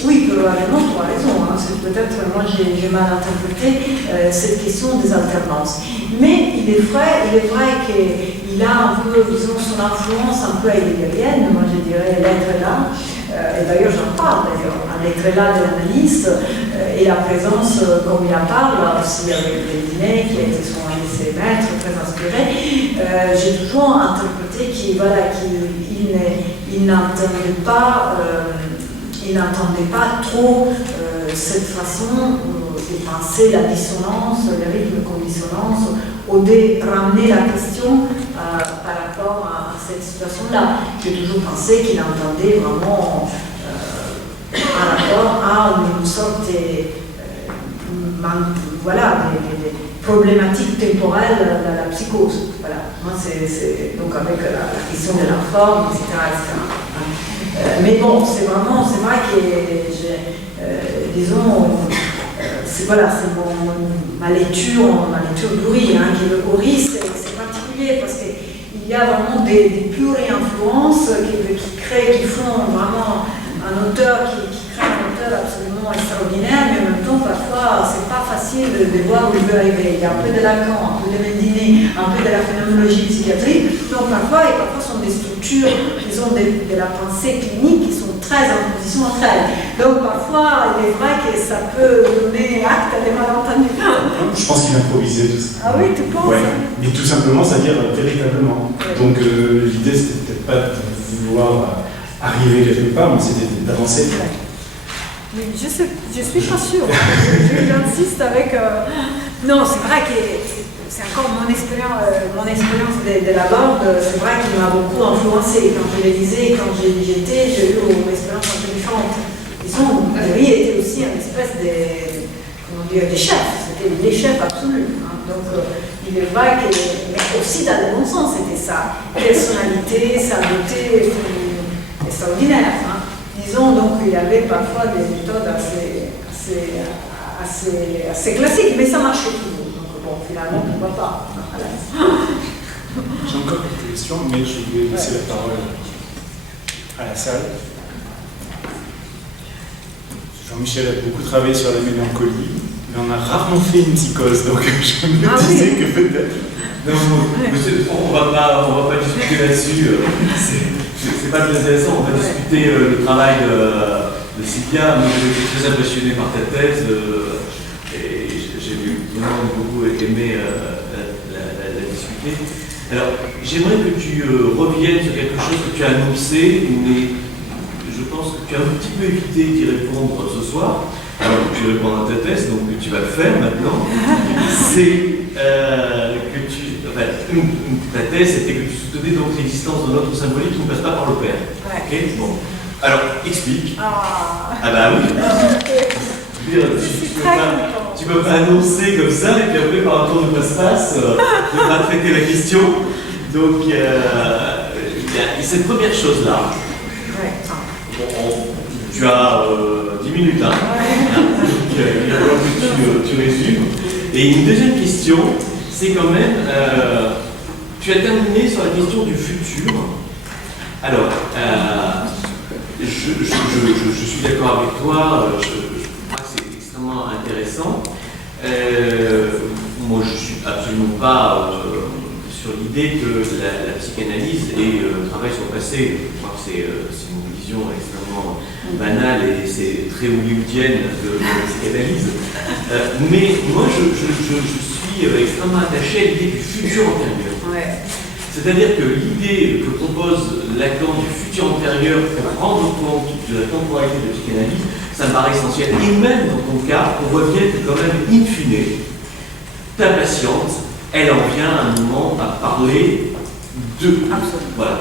oui, probablement, tu as raison, hein, c'est peut-être, moi j'ai mal interprété cette question des alternances. Mais il est vrai qu'il a un peu, disons, son influence un peu heideggerienne, moi je dirais l'être là. Et d'ailleurs, j'en parle d'ailleurs, un être là de l'analyste, et la présence, comme il en parle, aussi avec les dîners, qui a été son lycée maître, très inspiré, j'ai toujours interprété qu'il n'entendait pas trop cette façon de penser la dissonance, le rythme comme dissonance, ou de ramener la question par rapport à cette situation-là. J'ai toujours pensé qu'il entendait vraiment par rapport à une sorte de problématiques temporelles dans la psychose. Voilà. Moi, c'est donc avec la question de la forme, etc. Mais bon, c'est vrai que disons, c'est ma lecture d'Uri, hein, qui est Uri, c'est particulier parce qu'il y a vraiment des pluri-influences qui font vraiment un auteur qui crée un auteur absolument extraordinaire, mais en même temps, parfois, c'est pas facile de voir où il veut arriver. Il y a un peu de Lacan, un peu de Mendini, un peu de la phénoménologie psychiatrique. Donc, parfois sont des structures, disons, de la pensée clinique qui sont très en opposition entre elles. Donc, parfois, il est vrai que ça peut donner acte à des malentendus. Je pense qu'il improvisait tout ça. Ah oui, tu penses? Ouais. Mais tout simplement, c'est-à-dire véritablement. Ouais. Donc, l'idée, c'était peut-être pas de vouloir arriver quelque part, mais c'était d'avancer. Ouais. Mais je suis pas sûre. J'insiste avec. Non, c'est vrai que c'est encore mon expérience de la bande. C'est vrai qu'il m'a beaucoup influencé. Quand je les lisais, quand j'y étais, j'ai eu une expérience un peu différente. Lui était aussi une espèce de chef. C'était les chefs absolus. Hein. Donc, il est vrai que, mais aussi dans le bon sens, c'était sa personnalité, sa beauté extraordinaire. Hein. Disons donc qu'il y avait parfois des méthodes assez classiques, mais ça marchait toujours. Donc, bon, finalement, pourquoi pas. J'ai encore quelques questions, mais je vais laisser la parole à la salle. Jean-Michel a beaucoup travaillé sur la mélancolie, mais on a rarement fait une psychose, donc je me disais que peut-être. Non, on va pas discuter là-dessus. C'est pas très intéressant. On va discuter le travail de Sylvia. Moi, j'ai été très impressionné par ta thèse et j'ai vraiment beaucoup aimé la discuter. Alors, j'aimerais que tu reviennes sur quelque chose que tu as annoncé, mais je pense que tu as un petit peu évité d'y répondre ce soir. Alors, tu réponds à ta thèse, donc tu vas le faire maintenant. C'est que ta thèse, c'était que tu soutenais donc l'existence de notre symbolique qui ne passe pas par le père. Ouais. Ok, bon. Alors, explique. Ah bah oui. Tu peux pas annoncer comme ça et puis après par un tour de passe-passe, ne pas traiter la question. Donc, il y a cette première chose-là. Tu as 10 minutes, hein. Donc, il va falloir que tu résumes. Et une deuxième question, c'est quand même, tu as terminé sur la question du futur. Alors, je suis d'accord avec toi, je crois que c'est extrêmement intéressant. Moi, je ne suis absolument pas sur l'idée que la psychanalyse et le travail sur le passé, je crois que c'est une vision extrêmement banale et c'est très hollywoodienne de la psychanalyse. Mais moi, je suis extrêmement attaché à l'idée du futur antérieur. Ouais. C'est-à-dire que l'idée que propose Lacan du futur antérieur pour rendre compte de la temporalité de la psychanalyse, ça me paraît essentiel. Et même dans ton cas, on voit bien que quand même, in fine, ta patiente, elle en vient à un moment à parler de... Absolument. Voilà.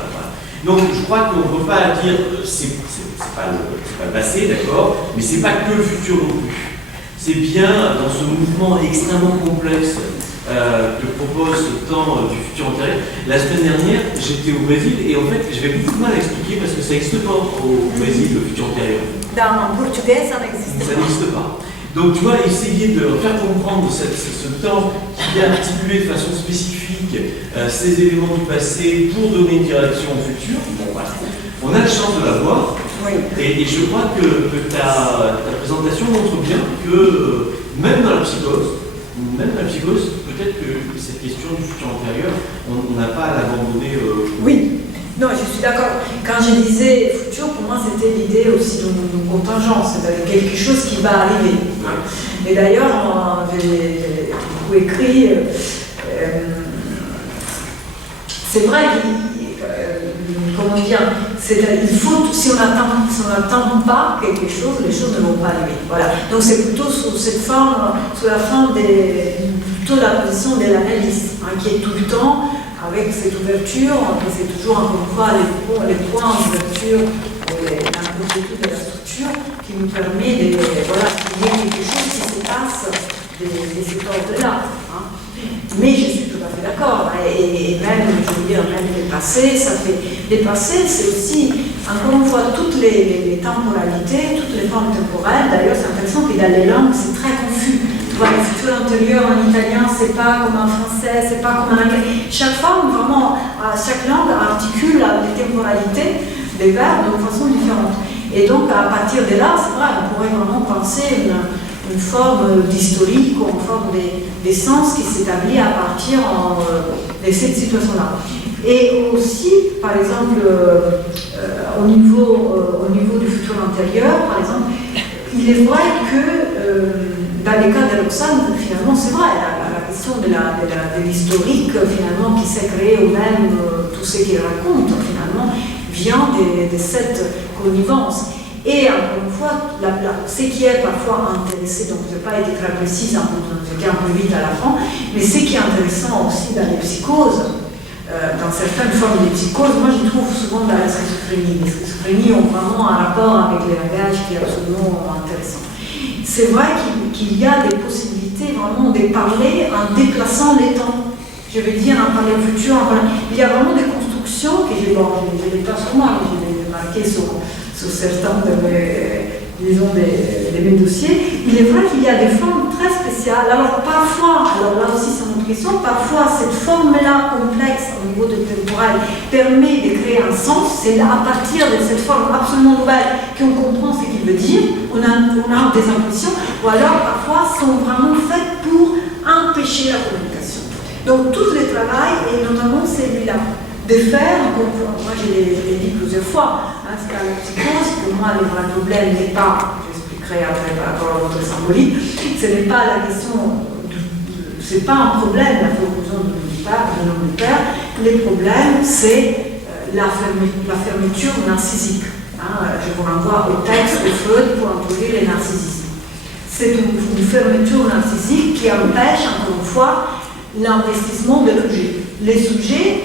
Donc je crois qu'on ne peut pas dire, c'est pas le passé, d'accord, mais c'est pas que le futur non plus. C'est bien dans ce mouvement extrêmement complexe que propose tant du futur antérieur. La semaine dernière, j'étais au Brésil et en fait, j'avais beaucoup de mal à expliquer parce que ça n'existe pas au Brésil, le futur antérieur. Dans le portugais, ça n'existe pas. Ça n'existe pas. Donc tu vois, essayer de faire comprendre ce temps qui vient articuler de façon spécifique ces éléments du passé pour donner une direction au futur, bon, voilà. On a la chance de la voir. Oui. Et je crois que ta présentation montre bien que même dans la psychose, peut-être que cette question du futur antérieur, on n'a pas à l'abandonner. Oui, non, je suis d'accord. Quand je disais futur, pour moi, c'était l'idée aussi d'une contingence, c'est-à-dire quelque chose qui va arriver. Ouais. Et d'ailleurs, j'ai beaucoup écrit. C'est vrai comment dire, il faut, si on n'attend pas quelque chose, les choses ne vont pas arriver. Voilà. Donc c'est plutôt sous la forme plutôt la position de l'analyste, hein, qui est tout le temps avec cette ouverture, c'est toujours encore une fois les points d'ouverture, l'incomplétude de la structure qui nous permet de, voilà, qu'il y ait quelque chose qui se passe de cet ordre-là. Hein. Mais je suis tout à fait d'accord, et même, je veux dire, même les passés, les passés, c'est aussi, encore une fois, toutes les temporalités, toutes les formes temporelles. D'ailleurs, c'est intéressant que dans les langues, c'est très confus. Tu vois, le futur antérieur en italien, c'est pas comme en français, c'est pas comme en anglais. Chaque forme, vraiment, chaque langue articule les temporalités des verbes de façon différente. Et donc, à partir de là, c'est vrai, on pourrait vraiment penser une forme d'historique ou une forme d'essence qui s'établit à partir de cette situation-là. Et aussi, par exemple, au niveau du futur antérieur, par exemple, il est vrai que dans les cas de Roxane, finalement, c'est vrai, la question de l'historique, finalement, qui s'est créé, ou même tout ce qu'il raconte, finalement, vient de cette connivence. Et encore une fois, ce qui est parfois intéressant, donc je n'ai pas été très précise, j'étais un peu vite à la fin, mais ce qui est intéressant aussi dans les psychoses, dans certaines formes de psychose, moi je trouve souvent dans la schizophrénie. Les schizophrénies ont vraiment un rapport avec le langage qui est absolument intéressant. C'est vrai qu'il y a des possibilités possibilité vraiment de parler en déplaçant les temps. Je vais dire en parler au futur. Il y a vraiment des constructions que je les pas sur moi, je les ai marquées sur certains de mes dossiers. Il est vrai qu'il y a des formes très spéciales. Alors parfois, alors là aussi c'est une autre question, parfois cette forme-là complexe au niveau de temporel permet de créer un sens. C'est à partir de cette forme absolument nouvelle qu'on comprend ce qu'il veut dire. On a des impressions, ou alors parfois sont vraiment faites pour empêcher la communication. Donc tout le travail, et notamment celui-là, de faire, moi je l'ai dit plusieurs fois, c'est à la psychose, pour moi le vrai problème n'est pas, j'expliquerai après par rapport à votre symbolique, ce n'est pas la question, c'est pas un problème la conclusion du père, le problème c'est la fermeture narcissique. Je vous renvoie au texte de Freud pour introduire le narcissisme. C'est une fermeture narcissique qui empêche, encore une fois, l'investissement de l'objet. Les sujets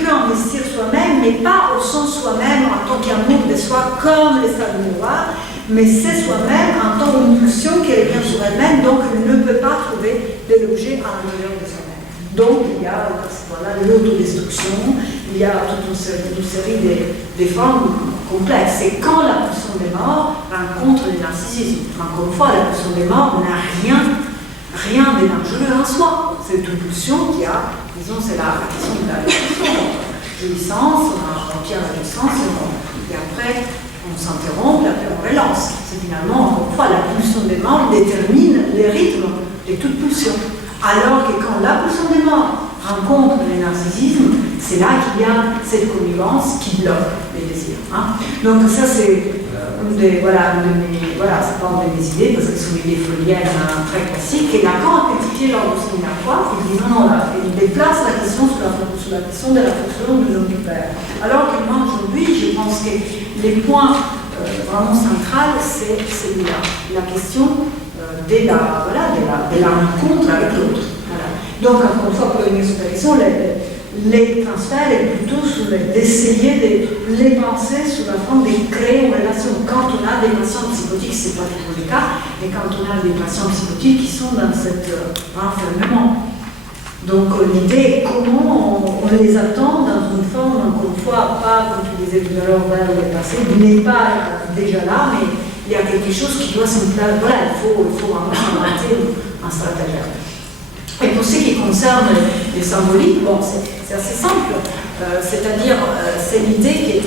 peuvent investir soi-même, mais pas au sens soi-même en tant qu'amour de soi comme les stades miroirs, mais c'est soi-même en tant qu'une qui revient sur elle-même, donc elle ne peut pas trouver de l'objet à l'intérieur de soi-même. Donc il y a l'autodestruction, il y a toute une série de formes complexes. Et quand la pulsion des morts rencontre le narcissisme, encore une fois, la pulsion des morts n'a rien de dangereux en soi. C'est une pulsion qui a, disons, c'est la question de la jouissance, on tient la jouissance, et après on s'interrompt, et après on relance. C'est finalement, encore une fois, la pulsion des morts détermine les rythmes de toute pulsion. Alors que quand la pulsion des morts rencontre le narcissisme, c'est là qu'il y a cette connivence qui bloque les désirs. Donc ça c'est une de mes idées, parce que ce sont des idées freudiennes très classiques, et Lacan a critiqué lors du séminaire 3, il dit non, il déplace la question sur la question de la fonction de l'homme du père. Alors que moi aujourd'hui, je pense que les points vraiment centraux, c'est celui-là, la question de la rencontre avec l'autre. Voilà. Donc, encore une fois, pour revenir sur la question, les transferts est plutôt d'essayer de les penser sous la forme de créer une relation. Quand on a des patients psychotiques, c'est pas toujours le cas, mais quand on a des patients psychotiques qui sont dans cet renfermement. Donc l'idée est comment on les attend dans une forme, encore une fois, pas, comme tu disais tout à l'heure, vers le passé, n'est pas déjà là, mais il y a quelque chose qui doit se placer. Voilà, il faut vraiment inventer un stratagème. Et pour ce qui concerne les symboliques, bon, c'est assez simple. C'est-à-dire, c'est l'idée qu'il y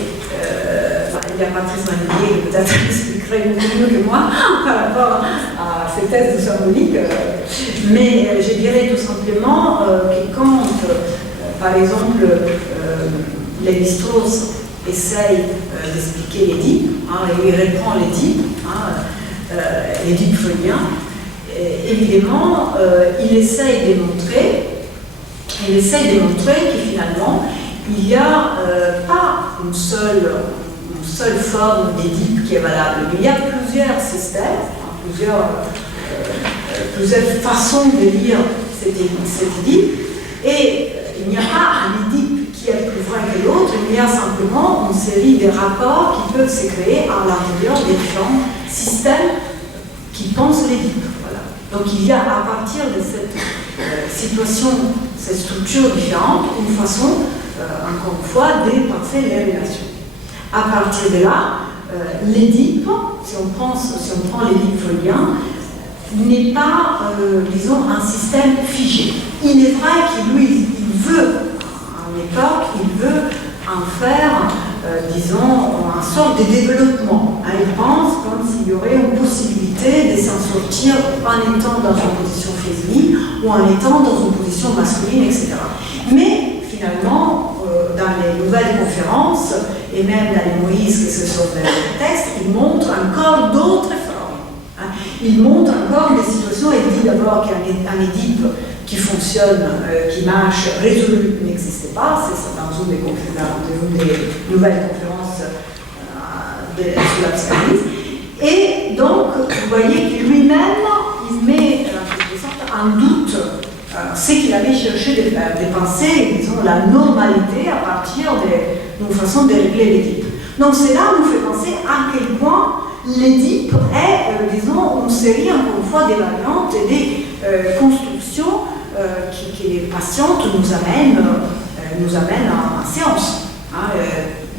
a Patrice Manillier, qui peut-être expliquerait mieux que moi par rapport à ces thèses de symbolique. Mais je dirais tout simplement que quand, par exemple, Lévi-Strauss essaye d'expliquer l'Édipe, il reprend l'Édipe, l'Édipe freudien, évidemment, il essaye de montrer que finalement, il n'y a pas une seule forme d'Édipe qui est valable, mais il y a plusieurs systèmes, plusieurs façons de lire cette Édipe, et il n'y a pas un Édipe qui est plus vrai que l'autre, il y a simplement une série de rapports qui peuvent se créer à l'intérieur des différents systèmes qui pensent l'Édipe. Donc il y a à partir de cette situation, cette structure différente, une façon, encore une fois, de penser les relations. À partir de là, l'Édipe, si on prend l'Édipe freudien, n'est pas, disons, un système figé. Il est vrai qu'il lui, il veut, à l'époque, il veut en faire, disons, une sorte de développement. Il pense comme s'il y aurait une possibilité de s'en sortir en étant dans une position féminine ou en étant dans une position masculine, etc. Mais finalement, dans les nouvelles conférences, et même dans les Moïse, que ce sont des textes, il montre encore d'autres formes. Il montre encore des situations, il dit d'abord qu'un Édipe qui fonctionne, qui marche, résolu n'existait pas, c'est dans une des nouvelles conférences sur la psychanalyse. Et donc, vous voyez que lui-même, il met en doute ce qu'il avait cherché de faire, de penser, disons, la normalité à partir d'une façon de régler l'Édipe. Donc, cela nous fait penser à quel point l'Édipe est, disons, une série, encore une fois, des variantes et des constructions qui les patientes nous amènent en séance. Hein,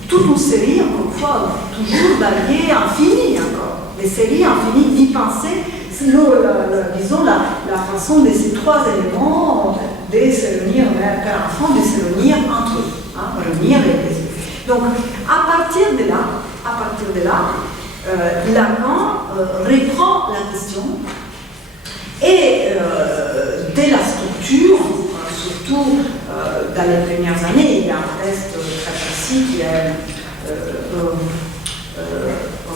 toute une série, encore une fois, toujours variée, infinie encore. Des séries infinies d'y penser, disons, la façon de ces trois éléments de se réunir père enfant, de se réunir entre eux. Hein, réunir donc, à partir de là, Lacan reprend la question et dès la structure, surtout dans les premières années, il y a un test très précis qui est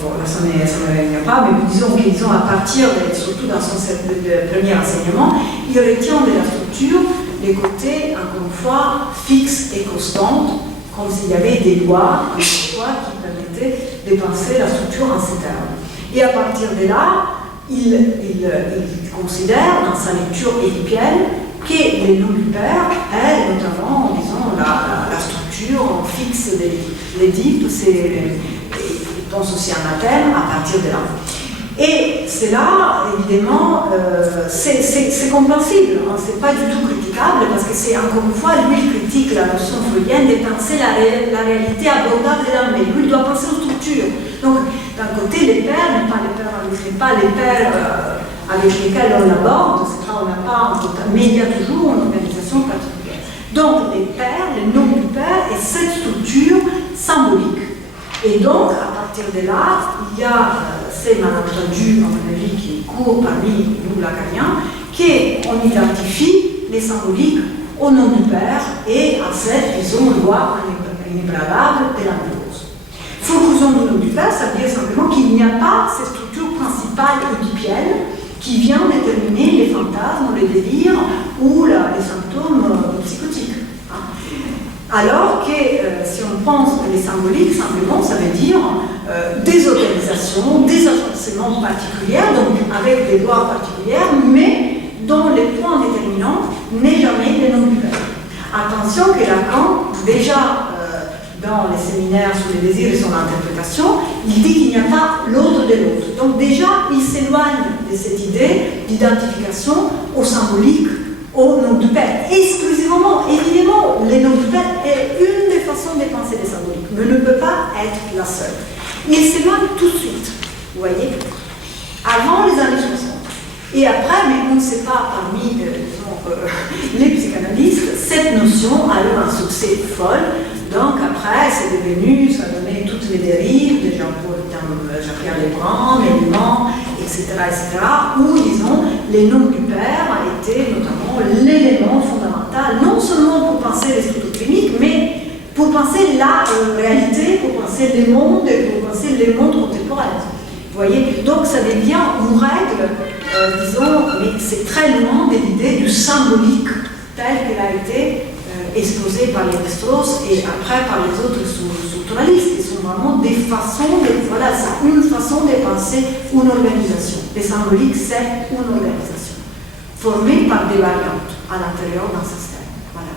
bon, là, ça ne me revient pas, mais disons à partir, surtout dans son premier enseignement, il retient de la structure les côtés, encore une fois, fixes et constantes, comme s'il y avait des lois, qui permettaient de penser la structure en ces termes. Et à partir de là, il considère dans sa lecture édipienne que les noms du père est notamment, disons, la structure fixe de l'Édipe, il pense aussi à un thème à partir de là. Et c'est là, évidemment, c'est compréhensible, hein, c'est pas du tout critiquable, parce que c'est encore une fois, lui, il critique la notion freudienne de penser la réalité abordable de l'âme, mais lui, il doit penser aux structures. Donc, d'un côté, les pères, mais pas les pères avec lesquels on l'aborde, on n'a pas, mais il y a toujours une organisation particulière. Donc, les pères, les noms du père, et cette structure symbolique. Et donc, à partir de là, il y a ces malentendus, à mon avis, qui courent parmi nous, lacaniens, qu'on identifie les symboliques au nom du Père et à cette, disons, loi inébranlable de la névrose. Focusons du nom du Père, ça veut dire simplement qu'il n'y a pas cette structure principale oedipienne qui vient déterminer les fantasmes, les délires ou les symptômes psychotiques. Alors que si on pense que les symboliques, simplement, ça veut dire des organisations, des agencements particuliers, donc avec des lois particulières, mais dont le point déterminant n'est jamais le nom du Père. Attention que Lacan, déjà dans les séminaires sur les désirs et son interprétation, il dit qu'il n'y a pas l'autre de l'autre. Donc déjà, il s'éloigne de cette idée d'identification au symbolique, au nom du Père. Exclusivement, évidemment, le nom du Père est une des façons de penser les symboliques, mais ne peut pas être la seule. Il s'éloigne tout de suite, vous voyez, avant les années 60. Et après, mais on ne sait pas parmi les psychanalystes, cette notion a eu un succès folle. Donc après, c'est devenu, ça a donné toutes les dérives de Jean-Pierre Lebrun, Mélimant, etc., où, disons, les noms du Père a été notamment l'élément fondamental, non seulement pour penser les structures cliniques, mais pour penser la réalité, pour penser les mondes et pour penser les mondes contemporains. Vous voyez, donc ça devient une règle, disons, mais c'est très loin de l'idée du symbolique tel qu'elle a été exposée par les Strauss et après par les autres structuralistes, qui sont vraiment des façons de, voilà, c'est une façon de penser une organisation. Les symboliques, c'est une organisation, formée par des variantes à l'intérieur d'un système. Voilà.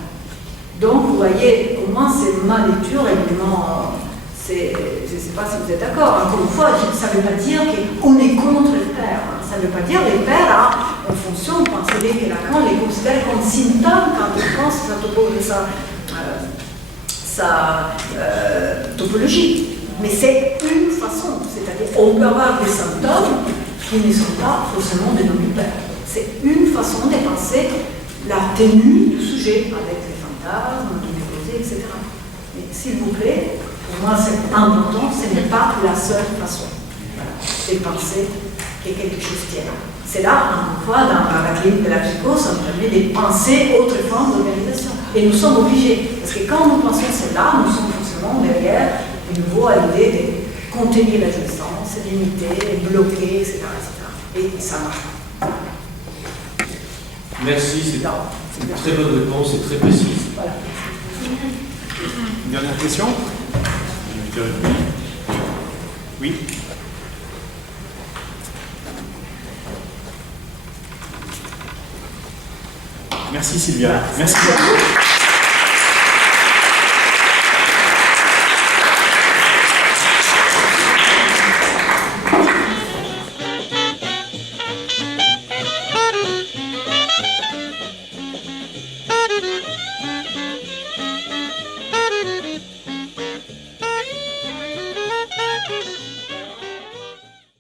Donc, vous voyez, au moins, c'est ma lecture, évidemment, je ne sais pas si vous êtes d'accord, encore une fois, ça ne veut pas dire qu'on est contre les pères, ça ne veut pas dire que les pères, en fonction, vous pensez que Lacan les considère comme symptômes quand il pense sa topologie. Mais c'est une façon, c'est-à-dire on peut avoir des symptômes qui ne sont pas forcément des noms du père. C'est une façon de penser la tenue du sujet avec les fantasmes, les névrosés, etc. Mais s'il vous plaît, pour moi c'est important, ce n'est pas la seule façon. Voilà. C'est penser que quelque chose tienne. C'est là, encore une fois, dans la clinique de la psychose, ça nous permet de penser autre forme d'organisation. Et nous sommes obligés, parce que quand nous pensons cela, nous sommes forcément derrière de nouveau à l'idée de contenir la jouissance, limiter, bloquer, etc., etc. Et ça marche pas. Merci, c'est une très bonne réponse et très précise. Voilà. Une dernière question? Oui. Merci Sylvia. Merci beaucoup.